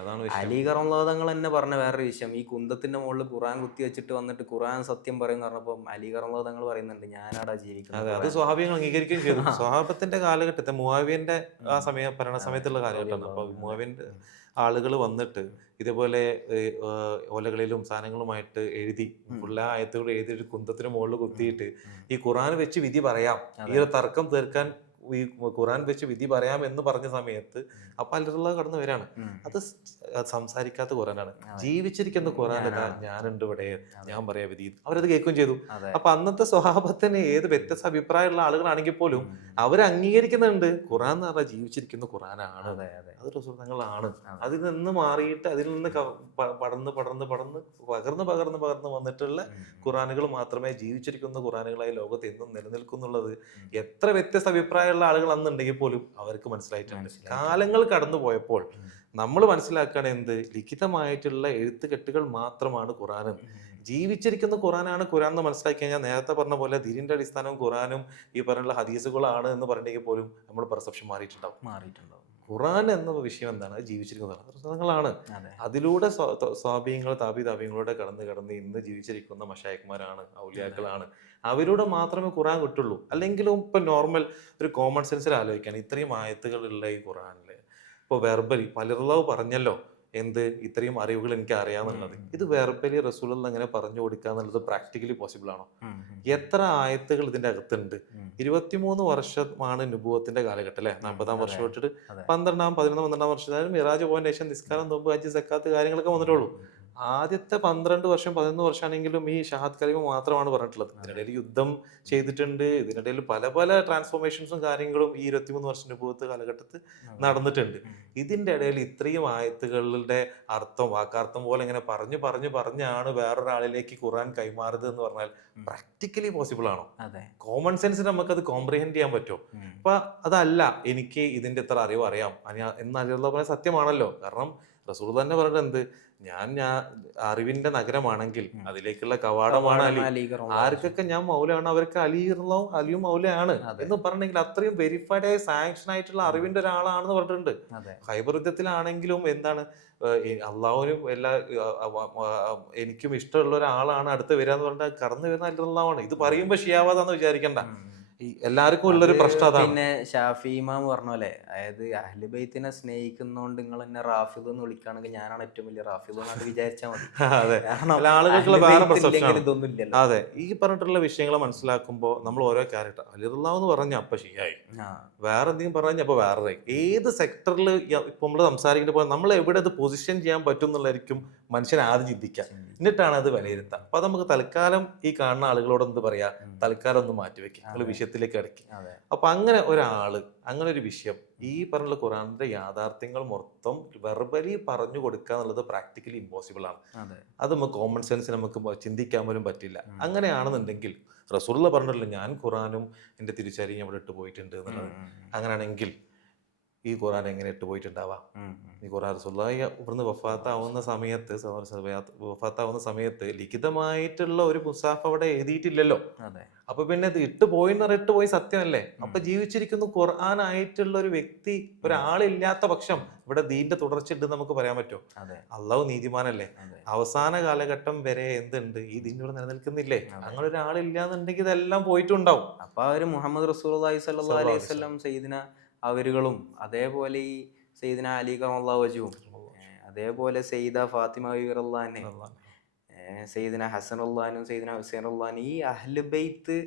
അതാണ് അലി കറമുള്ളതങ്ങൾ തന്നെ പറഞ്ഞ വേറൊരു വിഷയം. ഈ കുന്തത്തിന്റെ മുകളിൽ ഖുർആൻ കുത്തി വെച്ചിട്ട് വന്നിട്ട് ഖുർആൻ സത്യം പറയുന്ന പറഞ്ഞപ്പോ അലി കറമുള്ളതങ്ങൾ പറയുന്നുണ്ട്, ഞാനാടാ ജീവിക്കുന്നത്. അത് സ്വഹാബികൾ അംഗീകരിക്കുകയും ചെയ്തു. സ്വഹാബത്തിന്റെ കാലഘട്ടത്തെ മുആവിയന്റെ ആ ഭരണ സമയത്തുള്ള കാലഘട്ടമാണ്. അപ്പൊ മുആവിയന്റെ ആളുകൾ വന്നിട്ട് ഇതേപോലെ ഓലകളിലും സാധനങ്ങളുമായിട്ട് എഴുതി ഫുള്ള ആയത്തുകൾ എഴുതി ഒരു കുന്തത്തിന് മുകളിൽ കുത്തിയിട്ട് ഈ ഖുർആൻ വെച്ച് വിധി പറയാം, ഈ ഒരു തർക്കം തീർക്കാൻ ഈ ഖുർആൻ വെച്ച് വിധി പറയാം എന്ന് പറഞ്ഞ സമയത്ത് അപ്പൊ അല്ലല്ലാഹ് കടന്നു വരാണ്. അത് സംസാരിക്കാത്ത ഖുർആനാണ്, ജീവിച്ചിരിക്കുന്ന ഖുർആൻ. ഞാനുണ്ട് ഇവിടെ, ഞാൻ പറയാ വിധി. അവരത് കേൾക്കുകയും ചെയ്തു. അപ്പൊ അന്നത്തെ സ്വഹാബത്തിന് ഏത് വ്യത്യസ്ത അഭിപ്രായമുള്ള ആളുകളാണെങ്കിൽ പോലും അവർ അംഗീകരിക്കുന്നുണ്ട്, ഖുർആൻ എന്ന് പറഞ്ഞാൽ ജീവിച്ചിരിക്കുന്ന ഖുർആനാണ്, അത് റസൂലുള്ളാഹിയാണ്. അതിൽ നിന്ന് മാറിയിട്ട് അതിൽ നിന്ന് പകർന്ന് വന്നിട്ടുള്ള ഖുർആനുകൾ മാത്രമേ ജീവിച്ചിരിക്കുന്ന ഖുർആനുകളായി ലോകത്ത് എന്നും നിലനിൽക്കുന്നുള്ളത് എത്ര വ്യത്യസ്ത അഭിപ്രായമുള്ള ആളുകൾ അന്നുണ്ടെങ്കിൽ പോലും അവർക്ക് മനസ്സിലായിട്ടുണ്ട്. കാലങ്ങൾ കടന്നു പോയപ്പോൾ നമ്മൾ മനസ്സിലാക്കാൻ എന്ത്, ലിഖിതമായിട്ടുള്ള എഴുത്തുകെട്ടുകൾ മാത്രമാണ് ഖുർആൻ. ജീവിച്ചിരിക്കുന്ന ഖുർആനാണ് ഖുർആൻ എന്ന് മനസ്സിലാക്കി കഴിഞ്ഞാൽ നേരത്തെ പറഞ്ഞ പോലെ ദീനിന്റെ അടിസ്ഥാനവും ഖുർആനും ഈ പറഞ്ഞുള്ള ഹദീസുകളാണ് എന്ന് പറഞ്ഞെങ്കിൽ പോലും നമ്മൾ പെർസെപ്ഷൻ മാറിയിട്ടുണ്ടാവും. ഖുർആൻ എന്ന വിഷയം എന്താണ്? ജീവിച്ചിരിക്കുന്ന പുസ്തകങ്ങളാണ്. അതിലൂടെ സ്വാബീയങ്ങൾ താബിതാബിയങ്ങളൂടെ കടന്ന് ഇന്ന് ജീവിച്ചിരിക്കുന്ന മശായിഖ്മാരാണ്, ഔലിയാക്കളാണ്. അവരോട് മാത്രമേ ഖുർആൻ കിട്ടുള്ളൂ. അല്ലെങ്കിലും ഇപ്പൊ നോർമൽ ഒരു കോമൺ സെൻസിൽ ആലോചിക്കാൻ ഇത്രയും ആയത്തുകളുള്ള ഈ ഖുർആനില് ഇപ്പൊ വെർബലി പലർലാവ് പറഞ്ഞല്ലോ എന്ത് ഇത്രയും അറിവുകൾ എനിക്ക് അറിയാമെന്നുള്ളത്. ഇത് വെർബലി റസൂലുള്ളാഹി അങ്ങനെ പറഞ്ഞു കൊടുക്കുക എന്നുള്ളത് പ്രാക്ടിക്കലി പോസിബിൾ ആണോ? എത്ര ആയത്തുകൾ ഇതിന്റെ അകത്തുണ്ട്? 23 വർഷമാണ് നുബുവത്തിന്റെ കാലഘട്ടം അല്ലെ. 40-ാം വർഷം തൊട്ടിട്ട് 12-ാം വർഷത്തായാലും മിറാജ് പോയിന്റ് ശേഷം നിസ്കാരം, നോമ്പ്, ഹജ്ജ്, സക്കാത്ത് കാര്യങ്ങളൊക്കെ വന്നിട്ടുള്ളൂ. ആദ്യത്തെ 12 വർഷം 11 വർഷമാണെങ്കിലും ഈ ഷഹാദ് കലിമ മാത്രമാണ് പറഞ്ഞിട്ടുള്ളത്. ഇതിനിടയിൽ യുദ്ധം ചെയ്തിട്ടുണ്ട്. ഇതിനിടയിൽ പല പല ട്രാൻസ്ഫോർമേഷൻസും കാര്യങ്ങളും ഈ 23 വർഷം നുബുവത്ത് കാലഘട്ടത്തിൽ നടന്നിട്ടുണ്ട്. ഇതിന്റെ ഇടയിൽ ഇത്രയും ആയത്തുകളുടെ അർത്ഥം വാക്കാർത്ഥം പോലെ ഇങ്ങനെ പറഞ്ഞാണ് വേറൊരാളിലേക്ക് ഖുർആൻ കൈമാറുന്നത് എന്ന് പറഞ്ഞാൽ പ്രാക്ടിക്കലി പോസിബിൾ ആണോ? കോമൺ സെൻസിന് നമുക്കത് കോംപ്രിഹെൻഡ് ചെയ്യാൻ പറ്റുമോ? അപ്പൊ അതല്ല, എനിക്ക് ഇതിന്റെ എത്ര അറിവ് അറിയാം എന്നുള്ള സത്യമാണല്ലോ. കാരണം റസൂൽ തന്നെ പറഞ്ഞത് എന്ത്, ഞാൻ അറിവിന്റെ നഗരമാണെങ്കിൽ അതിലേക്കുള്ള കവാടമാണ് അലി. ആർക്കൊക്കെ ഞാൻ മൗലയാണ് അവർക്ക് അലിയും മൗലയാണ് എന്ന് പറഞ്ഞെങ്കിൽ അത്രയും വെരിഫൈഡ് ആയ സാങ്ഷൻ ആയിട്ടുള്ള അറിവിന്റെ ഒരാളാണെന്ന് പറഞ്ഞിട്ടുണ്ട്. ഖൈബർ യുദ്ധത്തിലാണെങ്കിലും എന്താണ്, അള്ളാഹുവിനും എനിക്കും ഇഷ്ടമുള്ള ഒരാളാണ് അടുത്ത് വരിക എന്ന് പറഞ്ഞാൽ കടന്നു വരുന്ന അല്ലാഹുവാണ്. ഇത് പറയുമ്പോ ഷിയാവാദാന്ന് വിചാരിക്കണ്ട. ഈ എല്ലാവർക്കും ഉള്ളൊരു പ്രശ്നം അതാണ്. പിന്നെ ഷാഫി ഇമാം പറഞ്ഞ പോലെ, അതായത് അഹ്ലു ബൈത്തിനെ സ്നേഹിക്കുന്നോണ്ട് നിങ്ങൾ എന്നെ റാഫിദ് എന്ന് വിളിക്കുകയാണെങ്കിൽ ഞാനാണ് ഏറ്റവും വലിയ റാഫിദ് എന്നാണ് വിചാരിച്ചാൽ മതി. അതെ, കാരണം അല്ല ആളുകൾക്കുള്ള അഹ്ലു വേറെ ബൈത്ത് പെർസെപ്ഷൻ ഇല്ലെങ്കിൽ ആണ്. ഇതൊന്നും ഇല്ലല്ലോ. അതെ, ഈ പറഞ്ഞിട്ടുള്ള വിഷയങ്ങൾ മനസ്സിലാക്കുമ്പോൾ നമ്മൾ ഓരോ ക്യാരക്ടർ അലിറുല്ലാന്ന് പറഞ്ഞ അപ്പൊ ഷിയായി, വേറെ എന്തെങ്കിലും പറഞ്ഞു അപ്പൊ വേറെ, ഏത് സെക്ടറിൽ ഇപ്പൊ നമ്മൾ സംസാരിക്കുമ്പോൾ നമ്മൾ എവിടെ അത് പൊസിഷൻ ചെയ്യാൻ പറ്റും എന്നുള്ളതായിരിക്കും മനുഷ്യൻ ആദ്യം ചിന്തിക്കുക, എന്നിട്ടാണ് അത് വിലയിരുത്തുക. അപ്പൊ അത് നമുക്ക് തൽക്കാലം ഈ കാണുന്ന ആളുകളോട് എന്ത് പറയാ, തൽക്കാലം ഒന്ന് മാറ്റിവെക്കുക, നിങ്ങൾ വിഷയത്തിലേക്ക് ഇറക്കി. അപ്പൊ അങ്ങനെ ഒരാള്, അങ്ങനെ ഒരു വിഷയം, ഈ പറഞ്ഞ ഖുറാനിന്റെ യാഥാർത്ഥ്യങ്ങൾ മൊത്തം വെർബലി പറഞ്ഞു കൊടുക്കുക എന്നുള്ളത് പ്രാക്ടിക്കലി ഇമ്പോസിബിൾ ആണ്. അത് നമുക്ക് കോമൺ സെൻസ് നമുക്ക് ചിന്തിക്കാൻ പോലും പറ്റില്ല. അങ്ങനെയാണെന്നുണ്ടെങ്കിൽ റസൂലുള്ള പറഞ്ഞല്ലോ, ഞാൻ ഖുറാനും എന്റെ തിരിച്ചറിയും അവിടെ ഇട്ട് പോയിട്ടുണ്ട് എന്നുള്ളത്. അങ്ങനെയാണെങ്കിൽ ഈ ഖുറാൻ എങ്ങനെ ഇട്ട് പോയിട്ടുണ്ടാവാം? ഈ ഖുറാൻ റസൂലുള്ളാഹി ഇവിടുന്ന് വഫാത്താവുന്ന സമയത്ത് ലിഖിതമായിട്ടുള്ള ഒരു മുസാഫ് അവിടെ എഴുതിയിട്ടില്ലല്ലോ. അപ്പൊ പിന്നെ ഇത് ഇട്ട് പോയി സത്യമല്ലേ? അപ്പൊ ജീവിച്ചിരിക്കുന്ന ഖുർആൻ ആയിട്ടുള്ള ഒരു വ്യക്തി, ഒരാളില്ലാത്ത പക്ഷം ഇവിടെ ദീന്റെ തുടർച്ച ഉണ്ട് നമുക്ക് പറയാൻ പറ്റുമോ? അള്ളാഹു നീതിമാനല്ലേ? അവസാന കാലഘട്ടം വരെ എന്തുണ്ട്, ഈ ദീൻ ഇവിടെ നിലനിൽക്കുന്നില്ലേ? അങ്ങനെ ഒരാളില്ലാന്നുണ്ടെങ്കിൽ ഇതെല്ലാം പോയിട്ടുണ്ടാവും. അപ്പൊ അവര് മുഹമ്മദ് റസൂലുള്ളാഹി സ്വല്ലല്ലാഹു അലൈഹി വസല്ലം സയ്യിദിന അവരുകളും, അതേപോലെ ഈ സയ്യിദിന അലി കറമല്ലാഹു വജ്ഹും, അതേപോലെ സയ്യിദ ഫാത്തിമ റളിയല്ലാഹു അൻഹ, സയ്യിദിന ഹസൻ റളിയല്ലാഹു, സയ്യിദിന ഹുസൈൻ റളിയല്ലാഹു, ഈ അഹ്ലു ബൈത്ത്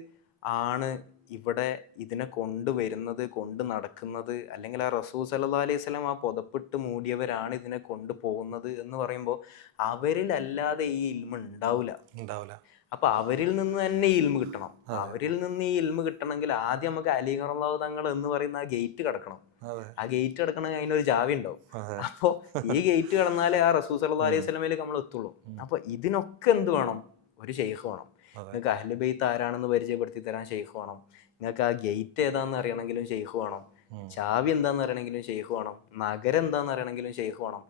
ആണ് ഇവിടെ ഇതിനെ കൊണ്ടുവരുന്നത്, കൊണ്ട് നടക്കുന്നത്. അല്ലെങ്കിൽ ആ റസൂൽ സല്ലല്ലാഹു അലൈഹി വസല്ലം ആ പുതപ്പിട്ട് മൂടിയവരാണ് ഇതിനെ കൊണ്ടുപോകുന്നത് എന്ന് പറയുമ്പോൾ അവരിലല്ലാതെ ഈ ഇൽമ ഉണ്ടാവില്ല. അപ്പൊ അവരിൽ നിന്ന് തന്നെ ഈ ഇൽമ കിട്ടണം. അവരിൽ നിന്ന് ഈ ഇൽമ കിട്ടണമെങ്കിൽ ആദ്യം നമുക്ക് അലി റളിയല്ലാഹു തങ്ങൾ എന്ന് പറയുന്ന ആ ഗേറ്റ് കടക്കണം. ആ ഗേറ്റ് കടക്കണമെങ്കിൽ അതിനൊരു ചാവി ഉണ്ടാവും. അപ്പൊ ഈ ഗേറ്റ് കടന്നാലേ ആ റസൂൽ സല്ലല്ലാഹു അലൈഹി വസല്ലമയിലേക്ക് നമ്മൾ എത്തുള്ളൂ. അപ്പൊ ഇതിനൊക്കെ എന്ത് വേണം? ഒരു ഷെയ്ഖ് വേണം. നിങ്ങൾക്ക് അഹ്ലു ബൈത്ത് ആരാണെന്ന് പരിചയപ്പെടുത്തി തരാൻ ഷെയ്ഖ് വേണം. നിങ്ങൾക്ക് ആ ഗേറ്റ് ഏതാന്ന് അറിയണമെങ്കിലും ഷെയ്ഖ് വേണം. ചാവി എന്താന്ന് അറിയണമെങ്കിലും ഷെയ്ഖ് വേണം. നഗരം എന്താന്ന് അറിയണമെങ്കിലും ഷെയ്ഖ് വേണം.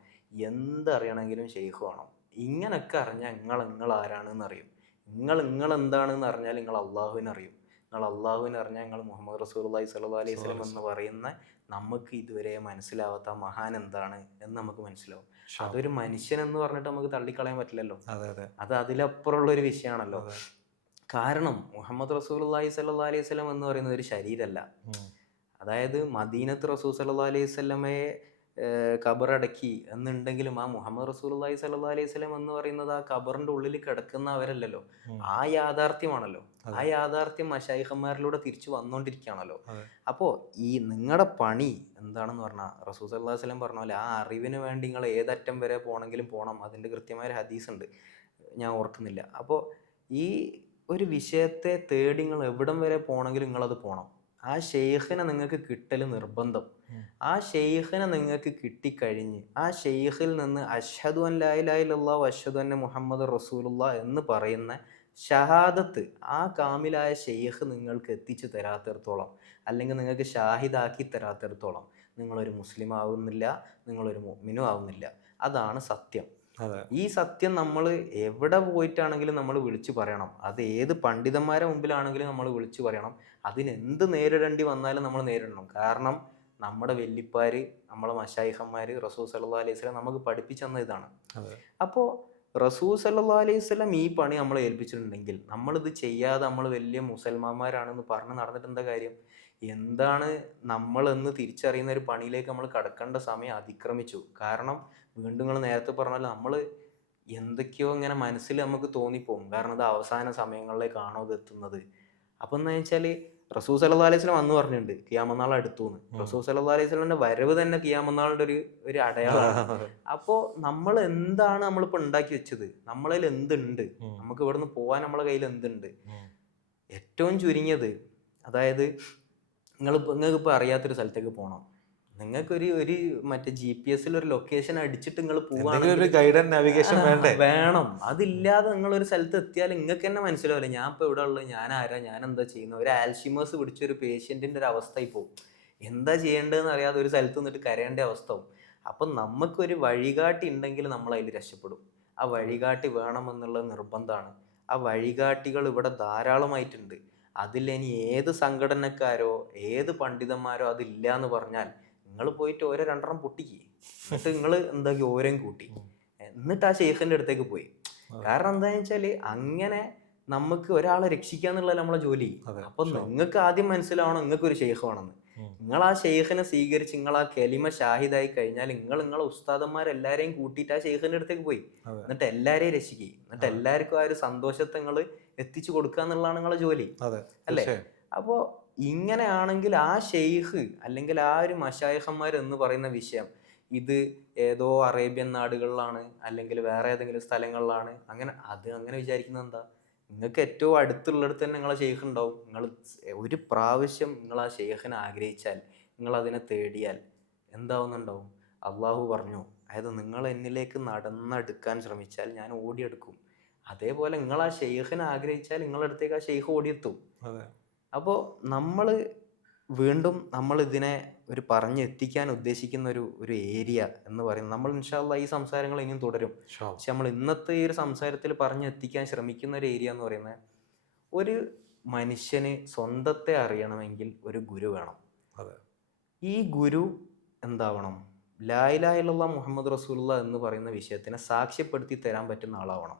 എന്തറിയണമെങ്കിലും ഷെയ്ഖ് വേണം. ഇങ്ങനൊക്കെ അറിഞ്ഞാൽ നിങ്ങൾ ആരാണെന്ന് അറിയും. നിങ്ങൾ എന്താണെന്ന് അറിഞ്ഞാൽ നിങ്ങൾ അള്ളാഹുവിനെ അറിയും. നിങ്ങൾ അള്ളാഹുവിനെ അറിഞ്ഞാൽ നിങ്ങൾ മുഹമ്മദ് റസൂലുള്ളാഹി സ്വല്ലല്ലാഹു അലൈഹി വസല്ലം എന്ന് പറയുന്ന നമുക്ക് ഇതുവരെ മനസ്സിലാവാത്ത മഹാൻ എന്താണ് എന്ന് നമുക്ക് മനസ്സിലാവും. അതൊരു മനുഷ്യൻ എന്ന് പറഞ്ഞിട്ട് നമുക്ക് തള്ളിക്കളയാൻ പറ്റില്ലല്ലോ. അത് അതിലപ്പുറമുള്ള ഒരു വിഷയമാണല്ലോ. കാരണം മുഹമ്മദ് റസൂലുള്ളാഹി സ്വല്ലല്ലാഹു അലൈഹി വസല്ലം എന്ന് പറയുന്നത് ഒരു ശരീരമല്ല. അതായത് മദീനത്ത് റസൂൽ സ്വല്ലല്ലാഹു അലൈഹി വസല്ലമയെ ഖബറടക്കി എന്നുണ്ടെങ്കിലും ആ മുഹമ്മദ് റസൂലുള്ളാഹി സ്വല്ലല്ലാഹു അലൈഹി വസല്ലം എന്ന് പറയുന്നത് ആ ഖബറിന്റെ ഉള്ളിൽ കിടക്കുന്നവരല്ലല്ലോ. ആ യാഥാർത്ഥ്യമാണല്ലോ. ആ യാഥാർത്ഥ്യം മശായിഖന്മാരിലൂടെ തിരിച്ചു വന്നുകൊണ്ടിരിക്കുകയാണല്ലോ. അപ്പോൾ ഈ നിങ്ങളുടെ പണി എന്താണെന്ന് പറഞ്ഞാൽ റസൂൽ സല്ലല്ലാഹു അലൈഹി വസല്ലം പറഞ്ഞ പോലെ ആ അറിവിന് വേണ്ടി നിങ്ങൾ ഏതറ്റം വരെ പോകണമെങ്കിലും പോകണം. അതിൻ്റെ കൃത്യമായ ഒരു ഹദീസ് ഉണ്ട്, ഞാൻ ഓർക്കുന്നില്ല. അപ്പോൾ ഈ ഒരു വിഷയത്തെ തേടി നിങ്ങൾ എവിടം വരെ പോകണമെങ്കിലും നിങ്ങളത് പോകണം. ആ ഷെയ്ഖിനെ നിങ്ങൾക്ക് കിട്ടൽ നിർബന്ധം. ആ ഷെയ്ഖിനെ നിങ്ങൾക്ക് കിട്ടിക്കഴിഞ്ഞ് ആ ഷെയ്ഖിൽ നിന്ന് അഷ്ഹദു അൻ ലാ ഇലാഹ ഇല്ലല്ലാഹു അഷ്ഹദു അന്ന മുഹമ്മദ് റസൂലുള്ളാഹ് എന്ന് പറയുന്ന ഷഹാദത്ത് ആ കാമിലായ ഷെയ്ഖ് നിങ്ങൾക്ക് എത്തിച്ചു തരാത്തിടത്തോളം, അല്ലെങ്കിൽ നിങ്ങൾക്ക് ഷാഹിദാക്കി തരാത്തിടത്തോളം നിങ്ങളൊരു മുസ്ലിം ആവുന്നില്ല, നിങ്ങളൊരു മുഅ്മിനും ആവുന്നില്ല. അതാണ് സത്യം. ഈ സത്യം നമ്മൾ എവിടെ പോയിട്ടാണെങ്കിലും നമ്മൾ വിളിച്ചു പറയണം. അത് ഏത് പണ്ഡിതന്മാരെ മുമ്പിലാണെങ്കിലും നമ്മൾ വിളിച്ചു പറയണം. അതിനെന്ത് നേരിടേണ്ടി വന്നാലും നമ്മൾ നേരിടണം. കാരണം നമ്മുടെ വല്യപ്പാര്, നമ്മളെ മശായിഖന്മാര് റസൂൽ സല്ലല്ലാഹു അലൈഹി വസല്ലം നമുക്ക് പഠിപ്പിച്ചു തന്ന ഇതാണ്. അപ്പോൾ റസൂൽ സല്ലല്ലാഹു അലൈഹി വസല്ലം ഈ പണി നമ്മളെ ഏൽപ്പിച്ചിട്ടുണ്ടെങ്കിൽ നമ്മളിത് ചെയ്യാതെ നമ്മൾ വലിയ മുസൽമാന്മാരാണെന്ന് പറഞ്ഞ് നടന്നിട്ട് എന്താ കാര്യം? എന്താണ് നമ്മളെന്ന് തിരിച്ചറിയുന്ന ഒരു പണിയിലേക്ക് നമ്മൾ കടക്കേണ്ട സമയം അതിക്രമിച്ചു. കാരണം വീണ്ടും നിങ്ങൾ നേരത്തെ പറഞ്ഞാൽ നമ്മൾ എന്തൊക്കെയോ ഇങ്ങനെ മനസ്സിൽ നമുക്ക് തോന്നിപ്പോകും. കാരണം ഇത് അവസാന സമയങ്ങളിലേക്കാണോ ഇത് എത്തുന്നത്? അപ്പം എന്താ വെച്ചാൽ റസൂൽ സല്ലല്ലാഹു അലൈഹി വസല്ലം അന്ന് പറഞ്ഞിട്ടുണ്ട് ഖിയാമത്ത് നാൾ അടുത്തു എന്ന്. റസൂൽ സല്ലല്ലാഹു അലൈഹി വസല്ലമിന്റെ വരവ് തന്നെ ഖിയാമത്ത് നാളിന്റെ ഒരു അടയാളമാണ്. അപ്പോൾ നമ്മൾ എന്താണ് നമ്മളിപ്പോൾ ഉണ്ടാക്കി വെച്ചത്? നമ്മളതിൽ എന്തുണ്ട്? നമുക്ക് ഇവിടുന്ന് പോകാൻ നമ്മളെ കയ്യിൽ എന്തുണ്ട്? ഏറ്റവും ചുരുങ്ങിയത്, അതായത് നിങ്ങൾക്കിപ്പോൾ അറിയാത്തൊരു സ്ഥലത്തേക്ക് പോകണം. നിങ്ങൾക്കൊരു മറ്റേ GPS ഒരു ലൊക്കേഷൻ അടിച്ചിട്ട് നിങ്ങൾ വേണം. അതില്ലാതെ നിങ്ങളൊരു സ്ഥലത്ത് എത്തിയാൽ നിങ്ങൾക്ക് തന്നെ മനസ്സിലാവില്ല ഞാൻ ഇപ്പോൾ ഇവിടെ ഉള്ളത്, ഞാൻ ആരാ, ഞാൻ എന്താ ചെയ്യുന്നത്. ഒരു ആൽഷിമേഴ്സ് പിടിച്ചൊരു പേഷ്യൻറ്റിൻ്റെ ഒരു അവസ്ഥയിൽ പോകും. എന്താ ചെയ്യേണ്ടതെന്ന് അറിയാതെ ഒരു സ്ഥലത്ത് നിന്നിട്ട് കരയേണ്ട അവസ്ഥ ആവും. അപ്പം നമുക്കൊരു വഴികാട്ടി ഉണ്ടെങ്കിൽ നമ്മൾ അതിൽ രക്ഷപ്പെടും. ആ വഴികാട്ടി വേണമെന്നുള്ളത് നിർബന്ധമാണ്. ആ വഴികാട്ടികൾ ഇവിടെ ധാരാളമായിട്ടുണ്ട്. അതിലിനി ഏത് സംഘടനക്കാരോ ഏത് പണ്ഡിതന്മാരോ അതില്ല എന്ന് പറഞ്ഞാൽ നിങ്ങൾ പോയിട്ട് ഓരോ രണ്ടെണ്ണം പൊട്ടിക്ക്. എന്നിട്ട് നിങ്ങൾ എന്താക്കി ഓരോയും കൂട്ടി എന്നിട്ട് ആ ഷെയ്ഖിൻ്റെ അടുത്തേക്ക് പോയി. കാരണം എന്താണെന്ന് വെച്ചാൽ അങ്ങനെ നമുക്ക് ഒരാളെ രക്ഷിക്കുക എന്നുള്ളത് നമ്മളെ ജോലി. അപ്പൊ നിങ്ങൾക്ക് ആദ്യം മനസ്സിലാവണം നിങ്ങൾക്ക് ഒരു ഷെയ്ഖ് വേണമെന്ന്. നിങ്ങൾ ആ ഷെയ്ഖിനെ സ്വീകരിച്ച് നിങ്ങൾ ആ കെലിമ ഷാഹിദായി കഴിഞ്ഞാൽ നിങ്ങളെ ഉസ്താദന്മാരെല്ലാരെയും കൂട്ടിയിട്ട് ആ ഷെയ്ഖിന്റെ അടുത്തേക്ക് പോയി, എന്നിട്ട് എല്ലാരെയും രക്ഷിക്കുക, എന്നിട്ട് എല്ലാവർക്കും ആ ഒരു സന്തോഷത്തെ നിങ്ങൾ എത്തിച്ചു കൊടുക്കുക എന്നുള്ളതാണ് നിങ്ങളെ ജോലി, അല്ലേ? അപ്പോ ഇങ്ങനെയാണെങ്കിൽ ആ ഷെയ്ഖ് അല്ലെങ്കിൽ ആ ഒരു മശായിഖന്മാർ എന്ന് പറയുന്ന വിഷയം ഇത് ഏതോ അറേബ്യൻ നാടുകളിലാണ് അല്ലെങ്കിൽ വേറെ ഏതെങ്കിലും സ്ഥലങ്ങളിലാണ്, അങ്ങനെ വിചാരിക്കുന്നത് എന്താ? നിങ്ങൾക്ക് ഏറ്റവും അടുത്തുള്ളിടത്ത് തന്നെ നിങ്ങളെ ഷെയ്ഖ് ഉണ്ടാവും. നിങ്ങൾ ഒരു പ്രാവശ്യം നിങ്ങൾ ആ ഷെയ്ഖിനെ ആഗ്രഹിച്ചാൽ, നിങ്ങൾ അതിനെ തേടിയാൽ എന്താവുന്നുണ്ടാവും? അള്ളാഹു പറഞ്ഞു, അതായത് നിങ്ങൾ എന്നിലേക്ക് നടന്നെടുക്കാൻ ശ്രമിച്ചാൽ ഞാൻ ഓടിയെടുക്കും. അതേപോലെ നിങ്ങൾ ആ ഷെയ്ഖിനെ ആഗ്രഹിച്ചാൽ നിങ്ങളുടെ അടുത്തേക്ക് ആ ഷെയ്ഖ് ഓടിയെത്തും. അപ്പോൾ നമ്മൾ ഇതിനെ ഒരു പറഞ്ഞെത്തിക്കാൻ ഉദ്ദേശിക്കുന്ന ഒരു ഏരിയ എന്ന് പറയുന്നത്, നമ്മൾ ഇൻഷാ അല്ലാഹ് ഈ സംസാരങ്ങൾ ഇനിയും തുടരും. പക്ഷെ നമ്മൾ ഇന്നത്തെ ഈ ഒരു സംസാരത്തിൽ പറഞ്ഞെത്തിക്കാൻ ശ്രമിക്കുന്ന ഒരു ഏരിയ എന്ന് പറയുന്നത്, ഒരു മനുഷ്യന് സ്വന്തത്തെ അറിയണമെങ്കിൽ ഒരു ഗുരു വേണം. ഈ ഗുരു എന്താവണം? ലാ ഇലാഹ ഇല്ലല്ലാഹ് മുഹമ്മദ് റസൂലുള്ളാഹ് എന്ന് പറയുന്ന വിഷയത്തിനെ സാക്ഷ്യപ്പെടുത്തി തരാൻ പറ്റുന്ന ആളാവണം.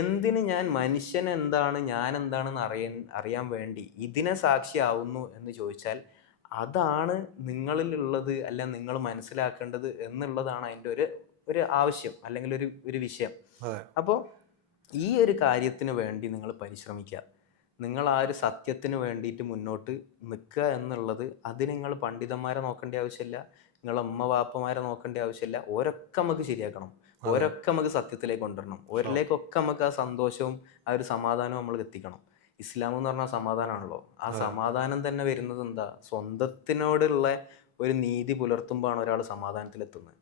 എന്തിന് ഞാൻ മനുഷ്യൻ എന്താണ് ഞാൻ എന്താണെന്ന് അറിയാൻ വേണ്ടി ഇതിനെ സാക്ഷിയാവുന്നു എന്ന് ചോദിച്ചാൽ, അതാണ് നിങ്ങളിലുള്ളത് അല്ല നിങ്ങൾ മനസ്സിലാക്കേണ്ടത് എന്നുള്ളതാണ് അതിൻ്റെ ഒരു ആവശ്യം അല്ലെങ്കിൽ ഒരു വിഷയം. അപ്പോൾ ഈ ഒരു കാര്യത്തിന് വേണ്ടി നിങ്ങൾ പരിശ്രമിക്കുക. നിങ്ങൾ ആ ഒരു സത്യത്തിന് വേണ്ടിയിട്ട് മുന്നോട്ട് നിൽക്കുക എന്നുള്ളത്, അത് നിങ്ങൾ പണ്ഡിതന്മാരെ നോക്കേണ്ട ആവശ്യമില്ല, നിങ്ങളെ ഉമ്മ വാപ്പമാരെ നോക്കേണ്ട ആവശ്യമില്ല. ഓരൊക്കെ നമുക്ക് ശരിയാക്കണം, ഓരൊക്കെ നമുക്ക് സത്യത്തിലേക്ക് കൊണ്ടുവരണം, ഓരിലേക്കൊക്കെ നമുക്ക് ആ സന്തോഷവും ആ ഒരു സമാധാനവും നമ്മൾ എത്തിക്കണം. ഇസ്ലാം എന്ന് പറഞ്ഞാൽ സമാധാനമാണല്ലോ. ആ സമാധാനം തന്നെ വരുന്നത് എന്താ? സ്വന്തത്തിനോടുള്ള ഒരു നീതി പുലർത്തുമ്പോഴാണ് ഒരാൾ സമാധാനത്തിലെത്തുന്നത്.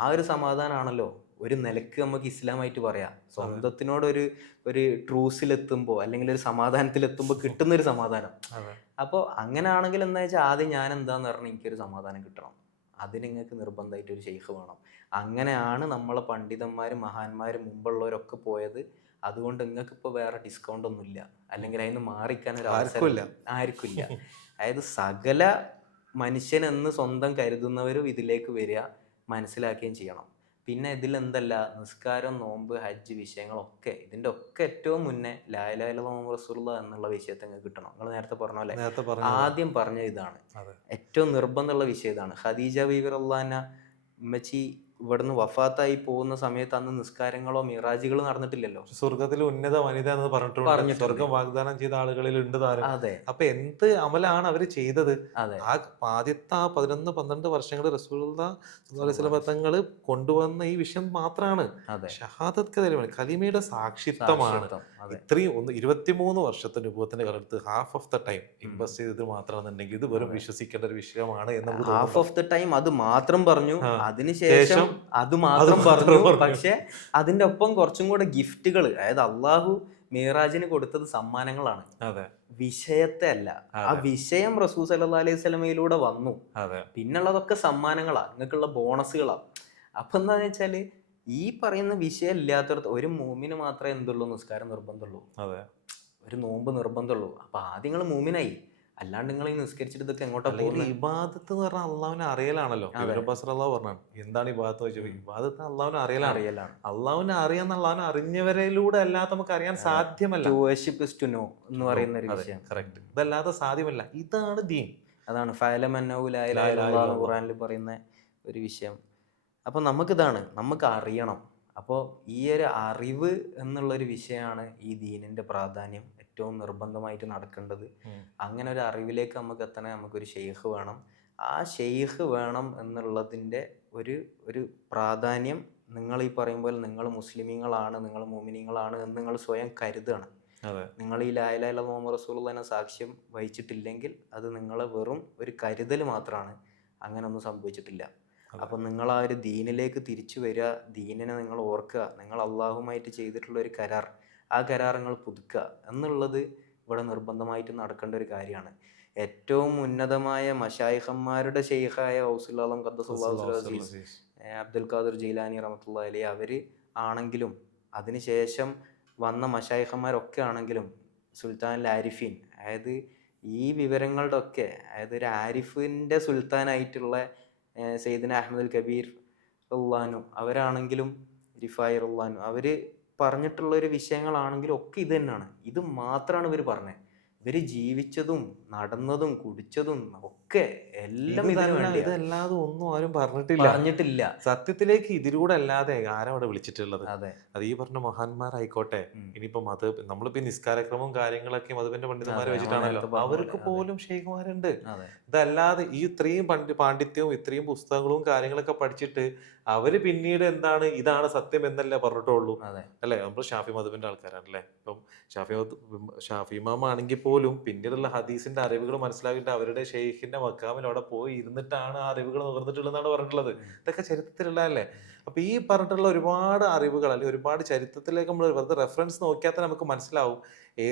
ആ ഒരു സമാധാനമാണല്ലോ ഒരു നിലക്ക് നമുക്ക് ഇസ്ലാമായിട്ട് പറയാം. സ്വന്തത്തിനോടൊരു ട്രൂസിലെത്തുമ്പോൾ അല്ലെങ്കിൽ ഒരു സമാധാനത്തിലെത്തുമ്പോൾ കിട്ടുന്നൊരു സമാധാനം. അപ്പോൾ അങ്ങനെയാണെങ്കിൽ എന്താ വെച്ചാൽ, ആദ്യം ഞാൻ എന്താന്ന് പറഞ്ഞാൽ എനിക്കൊരു സമാധാനം കിട്ടണം. അതിന് നിങ്ങൾക്ക് നിർബന്ധമായിട്ട് ഒരു ഷെയ്ഖ് വേണം. അങ്ങനെയാണ് നമ്മളെ പണ്ഡിതന്മാരും മഹാന്മാരും മുമ്പുള്ളവരൊക്കെ പോയത്. അതുകൊണ്ട് നിങ്ങൾക്ക് ഇപ്പോൾ വേറെ ഡിസ്കൗണ്ട് ഒന്നുമില്ല, അല്ലെങ്കിൽ അതിന് മാറിക്കാനൊരു അവസരമില്ല, ആർക്കുമില്ല. അതായത് സകല മനുഷ്യനെന്ന് സ്വന്തം കരുതുന്നവരും ഇതിലേക്ക് വരിക, മനസ്സിലാക്കുകയും ചെയ്യണം. പിന്നെ ഇതിലെന്തല്ല, നിസ്കാരം, നോമ്പ്, ഹജ്ജ് വിഷയങ്ങളൊക്കെ, ഇതിൻ്റെ ഒക്കെ ഏറ്റവും മുന്നേ ലാ ഇലാഹ ഇല്ലല്ലാഹ് മുഹമ്മദ് റസൂലുള്ളാഹ് എന്നുള്ള വിഷയത്തെ നിങ്ങൾക്ക് കിട്ടണം. നിങ്ങൾ നേരത്തെ പറഞ്ഞ പോലെ ആദ്യം പറഞ്ഞ ഇതാണ് ഏറ്റവും നിർബന്ധമുള്ള വിഷയം. ഇതാണ് ഖദീജ ബീവി റളിയല്ലാഹു അൻഹ ഉമ്മച്ചി ഇവിടുന്ന് വഫാത്തായി പോകുന്ന സമയത്ത് അന്ന് നിസ്കാരങ്ങളോ മിറാജുകളോ നടന്നിട്ടില്ലല്ലോ. സ്വർഗത്തിലെ ഉന്നത വനിത എന്ന് പറഞ്ഞിട്ടുണ്ട്. സ്വർഗം വാഗ്ദാനം ചെയ്ത ആളുകളിൽ ഉണ്ട് താരം. അതെ. അപ്പൊ എന്ത് അമലാണ് അവര് ചെയ്തത്? ആ ആദ്യത്തെ 11-12 വർഷങ്ങൾ റസൂലുള്ളാഹി സ്വല്ലല്ലാഹു അലൈഹി വസല്ലം തങ്ങൾ കൊണ്ടുവന്ന ഈ വിഷയം മാത്രമാണ്. ഷഹാദത്ത് കലിമയുടെ സാക്ഷിത്വമാണ്. ഇത്രയും 23 വർഷത്തെ നുബുവത്തിന്റെ കാലത്ത് half of the time invest ചെയ്തത് മാത്രമാണെന്നുണ്ടെങ്കിൽ ഇത് വെറും വിശ്വസിക്കേണ്ട ഒരു വിഷയമാണ് എന്ന് ഹാഫ് ഓഫ് ദ ടൈം അത് മാത്രം പറഞ്ഞു. അതിനുശേഷം അത് മാത്രം പറഞ്ഞു. പക്ഷെ അതിന്റെ ഒപ്പം കുറച്ചും കൂടെ ഗിഫ്റ്റുകൾ, അതായത് അള്ളാഹു മിറാജിന് കൊടുത്തത് സമ്മാനങ്ങളാണ്, വിഷയത്തെ അല്ല. ആ വിഷയം റസൂൽ സല്ലല്ലാഹു അലൈഹി വസല്ലമയിലൂടെ വന്നു. പിന്നുള്ളതൊക്കെ സമ്മാനങ്ങളാ, നിങ്ങൾക്കുള്ള ബോണസുകളാ. അപ്പൊ എന്താന്ന് വെച്ചാല്, ഈ പറയുന്ന വിഷയം ഇല്ലാത്തടത്ത് ഒരു മൂമിന് മാത്രമേ എന്തുള്ളൂ? നിസ്കാരം നിർബന്ധമുള്ളൂ, ഒരു നോമ്പ് നിർബന്ധമുള്ളൂ. അപ്പൊ ആദ്യം നിങ്ങൾ മൂമിനായി. അല്ലാണ്ട് നിങ്ങൾ ഈ നിസ്കരിച്ചിട്ട് ഇതൊക്കെ എങ്ങോട്ടാ പോകുന്നത്? ഇബാദത്ത് എന്ന് പറഞ്ഞാൽ അള്ളാഹുവിനെ അറിയലാണല്ലോ. പറഞ്ഞു എന്താണ് ഇബാദത്ത് വെച്ചാൽ, ഇബാദത്ത് അള്ളാഹുവിനെ അറിയലാണ്. അള്ളാഹുവിനെ അറിയാന്നുള്ള അറിഞ്ഞവരിലൂടെ അല്ലാതെ നമുക്ക് അറിയാൻ സാധ്യമല്ല. എന്ന് പറയുന്ന ഒരു വിഷയം കറക്റ്റ്. ഇതല്ലാതെ സാധ്യമല്ല. ഇതാണ് ദീൻ. അതാണ് ഖുർആനിൽ പറയുന്ന ഒരു വിഷയം. അപ്പൊ നമുക്ക് അറിയണം. അപ്പോൾ ഈ ഒരു അറിവ് എന്നുള്ളൊരു വിഷയമാണ് ഈ ദീനിന്റെ പ്രാധാന്യം, ഏറ്റവും നിർബന്ധമായിട്ട് നടക്കേണ്ടത്. അങ്ങനെ ഒരു അറിവിലേക്ക് നമുക്ക് എത്തണേ നമുക്കൊരു ഷെയ്ഖ് വേണം. ആ ഷെയ്ഖ് വേണം എന്നുള്ളതിൻ്റെ ഒരു പ്രാധാന്യം നിങ്ങൾ ഈ പറയുമ്പോൾ നിങ്ങൾ മുസ്ലിമീങ്ങളാണ്, നിങ്ങൾ മുഅ്മിനീങ്ങളാണ് എന്ന് നിങ്ങൾ സ്വയം കരുതുകയാണ്. നിങ്ങൾ ഈ ലാ ഇലാഹ ഇല്ലല്ലാഹ് മുഹമ്മദ് റസൂലുള്ളാഹിനെ സാക്ഷ്യം വഹിച്ചിട്ടില്ലെങ്കിൽ അത് നിങ്ങളെ വെറും ഒരു കരുതൽ മാത്രമാണ്. അങ്ങനെയൊന്നും സംഭവിച്ചിട്ടില്ല. അപ്പം നിങ്ങൾ ആ ഒരു ദീനിലേക്ക് തിരിച്ചു വരിക, ദീനിനെ നിങ്ങൾ ഓർക്കുക, നിങ്ങൾ അള്ളാഹുമായിട്ട് ചെയ്തിട്ടുള്ള ഒരു കരാർ, ആ കരാർ നിങ്ങൾ പുതുക്കുക എന്നുള്ളത് ഇവിടെ നിർബന്ധമായിട്ട് നടക്കേണ്ട ഒരു കാര്യമാണ്. ഏറ്റവും ഉന്നതമായ മശായിഖന്മാരുടെ ഷെയ്ഖായ ഗൗസുൽ ആലം ഖദ്ദസുല്ലാഹു അസീസ്, അബ്ദുൽ ഖാദിർ ജീലാനി റഹ്മത്തുള്ളാഹി അലൈഹി അവർ ആണെങ്കിലും അതിനുശേഷം വന്ന മശായിഖന്മാരൊക്കെ ആണെങ്കിലും സുൽത്താനുൽ ആരിഫീൻ, അതായത് ഈ വിവരങ്ങളുടെ ഒക്കെ, അതായത് ഒരു ആരിഫിൻ്റെ സുൽത്താനായിട്ടുള്ള സയ്യിദ്ന അഹ്മദുൽ കബീർ റളിയല്ലാഹു അവരാണെങ്കിലും റിഫായി റളിയല്ലാഹു അവർ പറഞ്ഞിട്ടുള്ള ഒരു വിഷയങ്ങളാണെങ്കിലും ഒക്കെ ഇത് തന്നെയാണ്. ഇത് മാത്രമാണ് ഇവർ പറഞ്ഞത്. ഇവര് ജീവിച്ചതും നടന്നതും കുടിച്ചതും ഒക്കെ എല്ലാം ഇതിനു വേണ്ടിയാ. ഇതല്ലാതെ ഒന്നും ആരും പറഞ്ഞിട്ടില്ല. പറഞ്ഞിട്ടില്ല. സത്യത്തിലേക്ക് ഇതിലൂടെ അല്ലാതെ ആരാ അവിടെ വിളിച്ചിട്ടുള്ളത്? അതെ. അത് ഈ പറഞ്ഞ മഹാന്മാരായിക്കോട്ടെ, ഇനിയിപ്പോ നമ്മളിപ്പോ ഈ നിസ്കാരക്രമവും കാര്യങ്ങളൊക്കെ മതത്തിന്റെ പണ്ഡിതന്മാരെ അതെ, വെച്ചിട്ടാണല്ലോ, നേരത്തെ പറഞ്ഞ അവർക്ക് പോലെ. പോലും ഷെയ്ഖുമാരുണ്ട്. അതെ. ഇതല്ലാതെ ഈ ഇത്രയും പാണ്ഡിത്യവും ഇത്രയും പുസ്തകങ്ങളും കാര്യങ്ങളൊക്കെ പഠിച്ചിട്ട് അവര് പിന്നീട് എന്താണ് ഇതാണ് സത്യം എന്നല്ലേ പറഞ്ഞിട്ടുള്ളൂ. അതെ. അല്ലെ? നമ്മൾ ഷാഫി മതബിന്റെ ആൾക്കാരാണല്ലേ. ഇപ്പം ഷാഫി ഇമാം ആണെങ്കിൽ പോലും പിന്നീടുള്ള ഹദീസിന്റെ അറിവുകൾ മനസ്സിലാക്കിയിട്ട് അവരുടെ ഷെയ്ഖിന്റെ മക്കാമിൽ അവിടെ പോയി ഇരുന്നിട്ടാണ് ആ അറിവുകൾ നുകർന്നിട്ടുള്ളതെന്നാണ് പറഞ്ഞിട്ടുള്ളത്. ഇതൊക്കെ ചരിത്രത്തിലുള്ളതല്ലേ. അപ്പൊ ഈ പറഞ്ഞിട്ടുള്ള ഒരുപാട് അറിവുകൾ അല്ലെങ്കിൽ ഒരുപാട് ചരിത്രത്തിലേക്ക് നമ്മൾ വെറുതെ റെഫറൻസ് നോക്കിയാൽ തന്നെ നമുക്ക് മനസ്സിലാവും.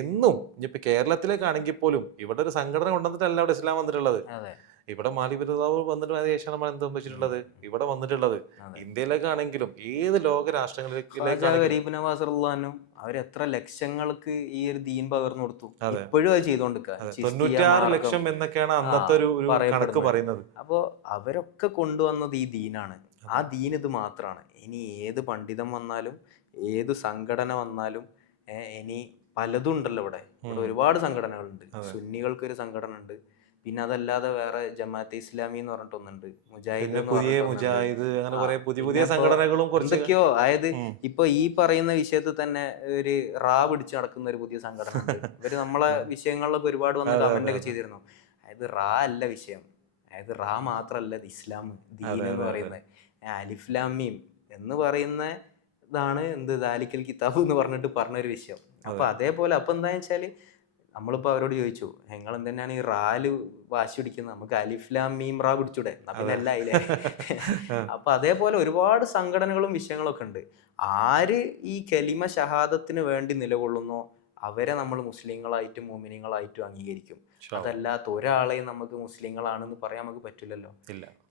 എന്നും ഇനിയിപ്പോ കേരളത്തിലേക്കാണെങ്കിൽ പോലും ഇവിടെ ഒരു സംഘടന കൊണ്ടുവന്നിട്ടല്ല ഇവിടെ ഇസ്ലാം വന്നിട്ടുള്ളത്. അതെ. ഇവിടെ മാലിബിതാവ് വന്നിട്ട് ശേഷമാണ് നമ്മൾ എന്ത് സംഭവിച്ചിട്ടുള്ളത് ഇവിടെ വന്നിട്ടുള്ളത്. ഇന്ത്യയിലേക്കാണെങ്കിലും ഏത് ലോക രാഷ്ട്രങ്ങളിലേക്ക് ഗരീബ് നവാസ് അവരെത്ര ലക്ഷങ്ങൾക്ക് ഈ ഒരു ദീൻ പകർന്നു കൊടുത്തു. ഇപ്പോഴും അത് ചെയ്തോണ്ടിരിക്കുക. 96 ലക്ഷം എന്നൊക്കെയാണ് അന്നത്തെ ഒരു കണക്ക് പറയുന്നത്. അപ്പോ അവരൊക്കെ കൊണ്ടുവന്നത് ഈ ദീനാണ്. ആ ദീൻ ഇത് മാത്രമാണ്. ഇനി ഏത് പണ്ഡിതൻ വന്നാലും ഏത് സംഘടന വന്നാലും ഇനി പലതും ഉണ്ടല്ലോ ഇവിടെ. ഇവിടെ ഒരുപാട് സംഘടനകളുണ്ട്. സുന്നികൾക്കൊരു സംഘടന ഉണ്ട്. പിന്നെ അതല്ലാതെ വേറെ ജമാഅത്തെ ഇസ്ലാമി എന്ന് പറഞ്ഞിട്ടൊന്നുണ്ട്, മുജാഹിദ്, അങ്ങനെ കുറെ പുതിയ സംഘടനകളും എന്തൊക്കെയോ. അതായത് ഇപ്പൊ ഈ പറയുന്ന വിഷയത്തിൽ തന്നെ ഒരു പിടിച്ച് നടക്കുന്ന ഒരു പുതിയ സംഘടന ഉണ്ട്. ഇവര് നമ്മളെ വിഷയങ്ങളിലൊക്കെ ഒരുപാട് വന്ന് കമന്റ് ഒക്കെ ചെയ്തിരുന്നു. അതായത് അല്ല വിഷയം. അതായത് മാത്രല്ല ഇത് ഇസ്ലാം ദീൻ എന്ന് പറയുന്നത്. അലിഫ്ലാമീം എന്ന് പറയുന്ന ഇതാണ് ദാലിക്കൽ കിതാബ് എന്ന് പറഞ്ഞിട്ട് പറഞ്ഞൊരു വിഷയം. അപ്പൊ അതേപോലെ അപ്പൊ എന്താന്ന് വെച്ചാല് നമ്മളിപ്പോ അവരോട് ചോദിച്ചു, നിങ്ങൾ എന്തിനാണ് ഈ വാശി പിടിക്കുന്നത്? നമുക്ക് അലിഫ്ലാം മീം പിടിച്ചൂടെ? പിന്നെ ആയില്ലേ? അപ്പൊ അതേപോലെ ഒരുപാട് സംഘടനകളും വിഷയങ്ങളൊക്കെ ഉണ്ട്. ആര് ഈ കലിമ ഷഹാദത്തിന് വേണ്ടി നിലകൊള്ളുന്നോ അവരെ നമ്മൾ മുസ്ലിങ്ങളായിട്ടും മോമിനിങ്ങളായിട്ടും അംഗീകരിക്കും. അതല്ലാത്ത ഒരാളെയും നമുക്ക് മുസ്ലിങ്ങളാണെന്ന് പറയാൻ നമുക്ക് പറ്റില്ലല്ലോ.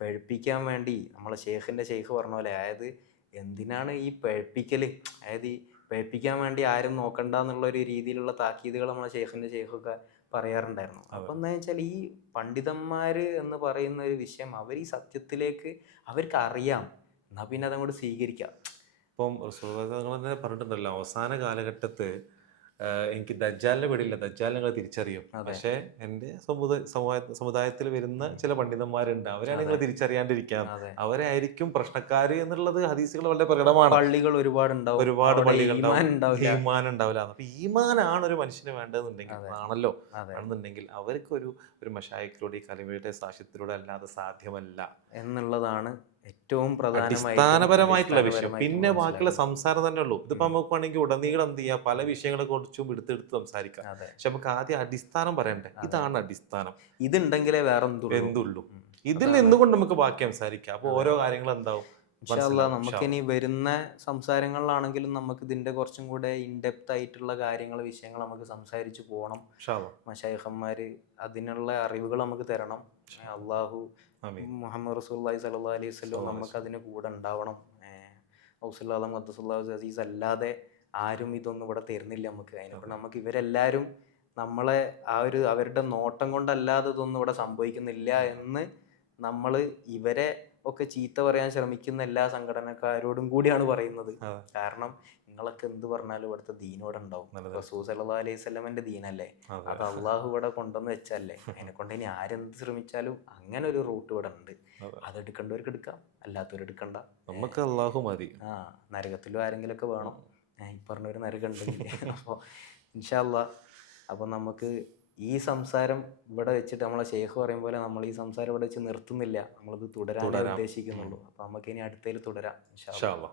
പഴിപ്പിക്കാൻ വേണ്ടി നമ്മളെ ഷെയ്ഖ് പറഞ്ഞ പോലെ, അതായത് എന്തിനാണ് ഈ പഴിപ്പിക്കല്? അതായത് ഈ പഴിപ്പിക്കാൻ വേണ്ടി ആരും നോക്കണ്ട എന്നുള്ള ഒരു രീതിയിലുള്ള താക്കീതുകൾ നമ്മളെ ഷെയ്ഖൊക്കെ പറയാറുണ്ടായിരുന്നു. അപ്പൊ എന്താ വെച്ചാൽ ഈ പണ്ഡിതന്മാര് എന്ന് പറയുന്ന ഒരു വിഷയം അവർ ഈ സത്യത്തിലേക്ക് അവർക്ക് അറിയാം, എന്നാ പിന്നെ അതങ്ങോട്ട് സ്വീകരിക്കാം. ഇപ്പം പറഞ്ഞിട്ടുണ്ടല്ലോ, അവസാന കാലഘട്ടത്ത് എനിക്ക് ദജ്ജാലിനെ പേടിയില്ല, ദജ്ജാൽ നിങ്ങൾ തിരിച്ചറിയും. പക്ഷെ എന്റെ സമുദായത്തിൽ വരുന്ന ചില പണ്ഡിതന്മാരുണ്ട്, അവരാണ് നിങ്ങൾ തിരിച്ചറിയാണ്ടിരിക്കാം. അവരായിരിക്കും പ്രശ്നക്കാര് എന്നുള്ളത് ഹദീസുകൾ വളരെ പ്രകടമാണ്. പള്ളികൾ ഒരുപാട് പള്ളികൾ ഈമാൻ ഉണ്ടാവില്ല. അപ്പൊ ഈമാനാണ് ഒരു മനുഷ്യന് വേണ്ടതെന്നുണ്ടെങ്കിൽ ആണെന്നുണ്ടെങ്കിൽ അവർക്ക് ഒരു മശായിക്കിലൂടെ ഈ കലിമയുടെ സാക്ഷ്യത്തിലൂടെ അല്ലാതെ സാധ്യമല്ല എന്നുള്ളതാണ് ഏറ്റവും അടിസ്ഥാനപരമായിട്ടുള്ള വിഷയം. പിന്നെ ബാക്കിയുള്ള സംസാരം തന്നെ ഉള്ളൂ. ഇതിപ്പോ നമുക്ക് വേണമെങ്കിൽ ഉടനീളം എന്ത് ചെയ്യാം, പല വിഷയങ്ങളെ കുറിച്ചും എടുത്തെടുത്ത് സംസാരിക്കാം. പക്ഷെ നമുക്ക് ആദ്യം അടിസ്ഥാനം പറയണ്ടേ? ഇതാണ് അടിസ്ഥാനം. ഇതുണ്ടെങ്കിലേ വേറെ എന്തുള്ളൂ. ഇതിൽ നിന്നുകൊണ്ട് നമുക്ക് ബാക്കി സംസാരിക്കാം. അപ്പൊ ഓരോ കാര്യങ്ങൾ എന്താവും. നമുക്കിനി വരുന്ന സംസാരങ്ങളിലാണെങ്കിലും നമുക്ക് ഇതിന്റെ കുറച്ചും കൂടെ ഇൻഡെപ്ത് ആയിട്ടുള്ള കാര്യങ്ങൾ വിഷയങ്ങൾ നമുക്ക് സംസാരിച്ചു പോകണം. മശായിഖന്മാര് അതിനുള്ള അറിവുകൾ നമുക്ക് തരണം. അള്ളാഹു മുഹമ്മദ് റസൂലുള്ളാഹി സ്വല്ലല്ലാഹു അലൈഹി വസല്ലം നമുക്ക് അതിന് കൂടെ ഉണ്ടാവണം. ഔസുല്ലാഹ് ഖദ്ദസുല്ലാഹു അസീസ് അല്ലാതെ ആരും ഇതൊന്നും ഇവിടെ തരുന്നില്ല നമുക്ക്. അതിനെക്കൊണ്ട് നമുക്ക് ഇവരെല്ലാവരും നമ്മളെ അവരുടെ നോട്ടം കൊണ്ടല്ലാതെ ഇതൊന്നും ഇവിടെ സംഭവിക്കുന്നില്ല എന്ന് നമ്മൾ ഇവരെ ഒക്കെ ചീത്ത പറയാൻ ശ്രമിക്കുന്ന എല്ലാ സംഘടനക്കാരോടും കൂടിയാണ് പറയുന്നത്. കാരണം നിങ്ങളൊക്കെ എന്ത് പറഞ്ഞാലും ഇവിടുത്തെ ദീനോടെ ഉണ്ടാവും. റസൂൽ സല്ലല്ലാഹു അലൈഹി വസല്ലമന്റെ ദീനല്ലേ, അത് അള്ളാഹു ഇവിടെ കൊണ്ടുവന്ന് വെച്ചല്ലേ. അതിനെക്കൊണ്ട് ഇനി ആരെന്ത് ശ്രമിച്ചാലും അങ്ങനെ ഒരു റൂട്ട് ഇവിടെ ഉണ്ട്. അതെടുക്കേണ്ടവർക്ക് എടുക്കാം, അല്ലാത്തവരെടുക്കണ്ട. നമുക്ക് അള്ളാഹു മതി. നരകത്തിലും ആരെങ്കിലും ഒക്കെ വേണം. ഈ പറഞ്ഞൊരു നരകം ഉണ്ടെങ്കിൽ. അപ്പോൾ ഇൻഷാ അല്ലാഹ് അപ്പൊ നമുക്ക് ഈ സംസാരം ഇവിടെ വെച്ചിട്ട് നമ്മളെ ഷെയ്ഖ് പറയും പോലെ നമ്മൾ ഈ സംസാരം ഇവിടെ വെച്ച് നിർത്തുന്നില്ല, നമ്മളിത് തുടരാൻ ഉദ്ദേശിക്കുന്നുള്ളൂ. അപ്പൊ നമുക്ക് ഇനി അടുത്തതിൽ തുടരാം ഇൻഷാ അല്ലാഹ്.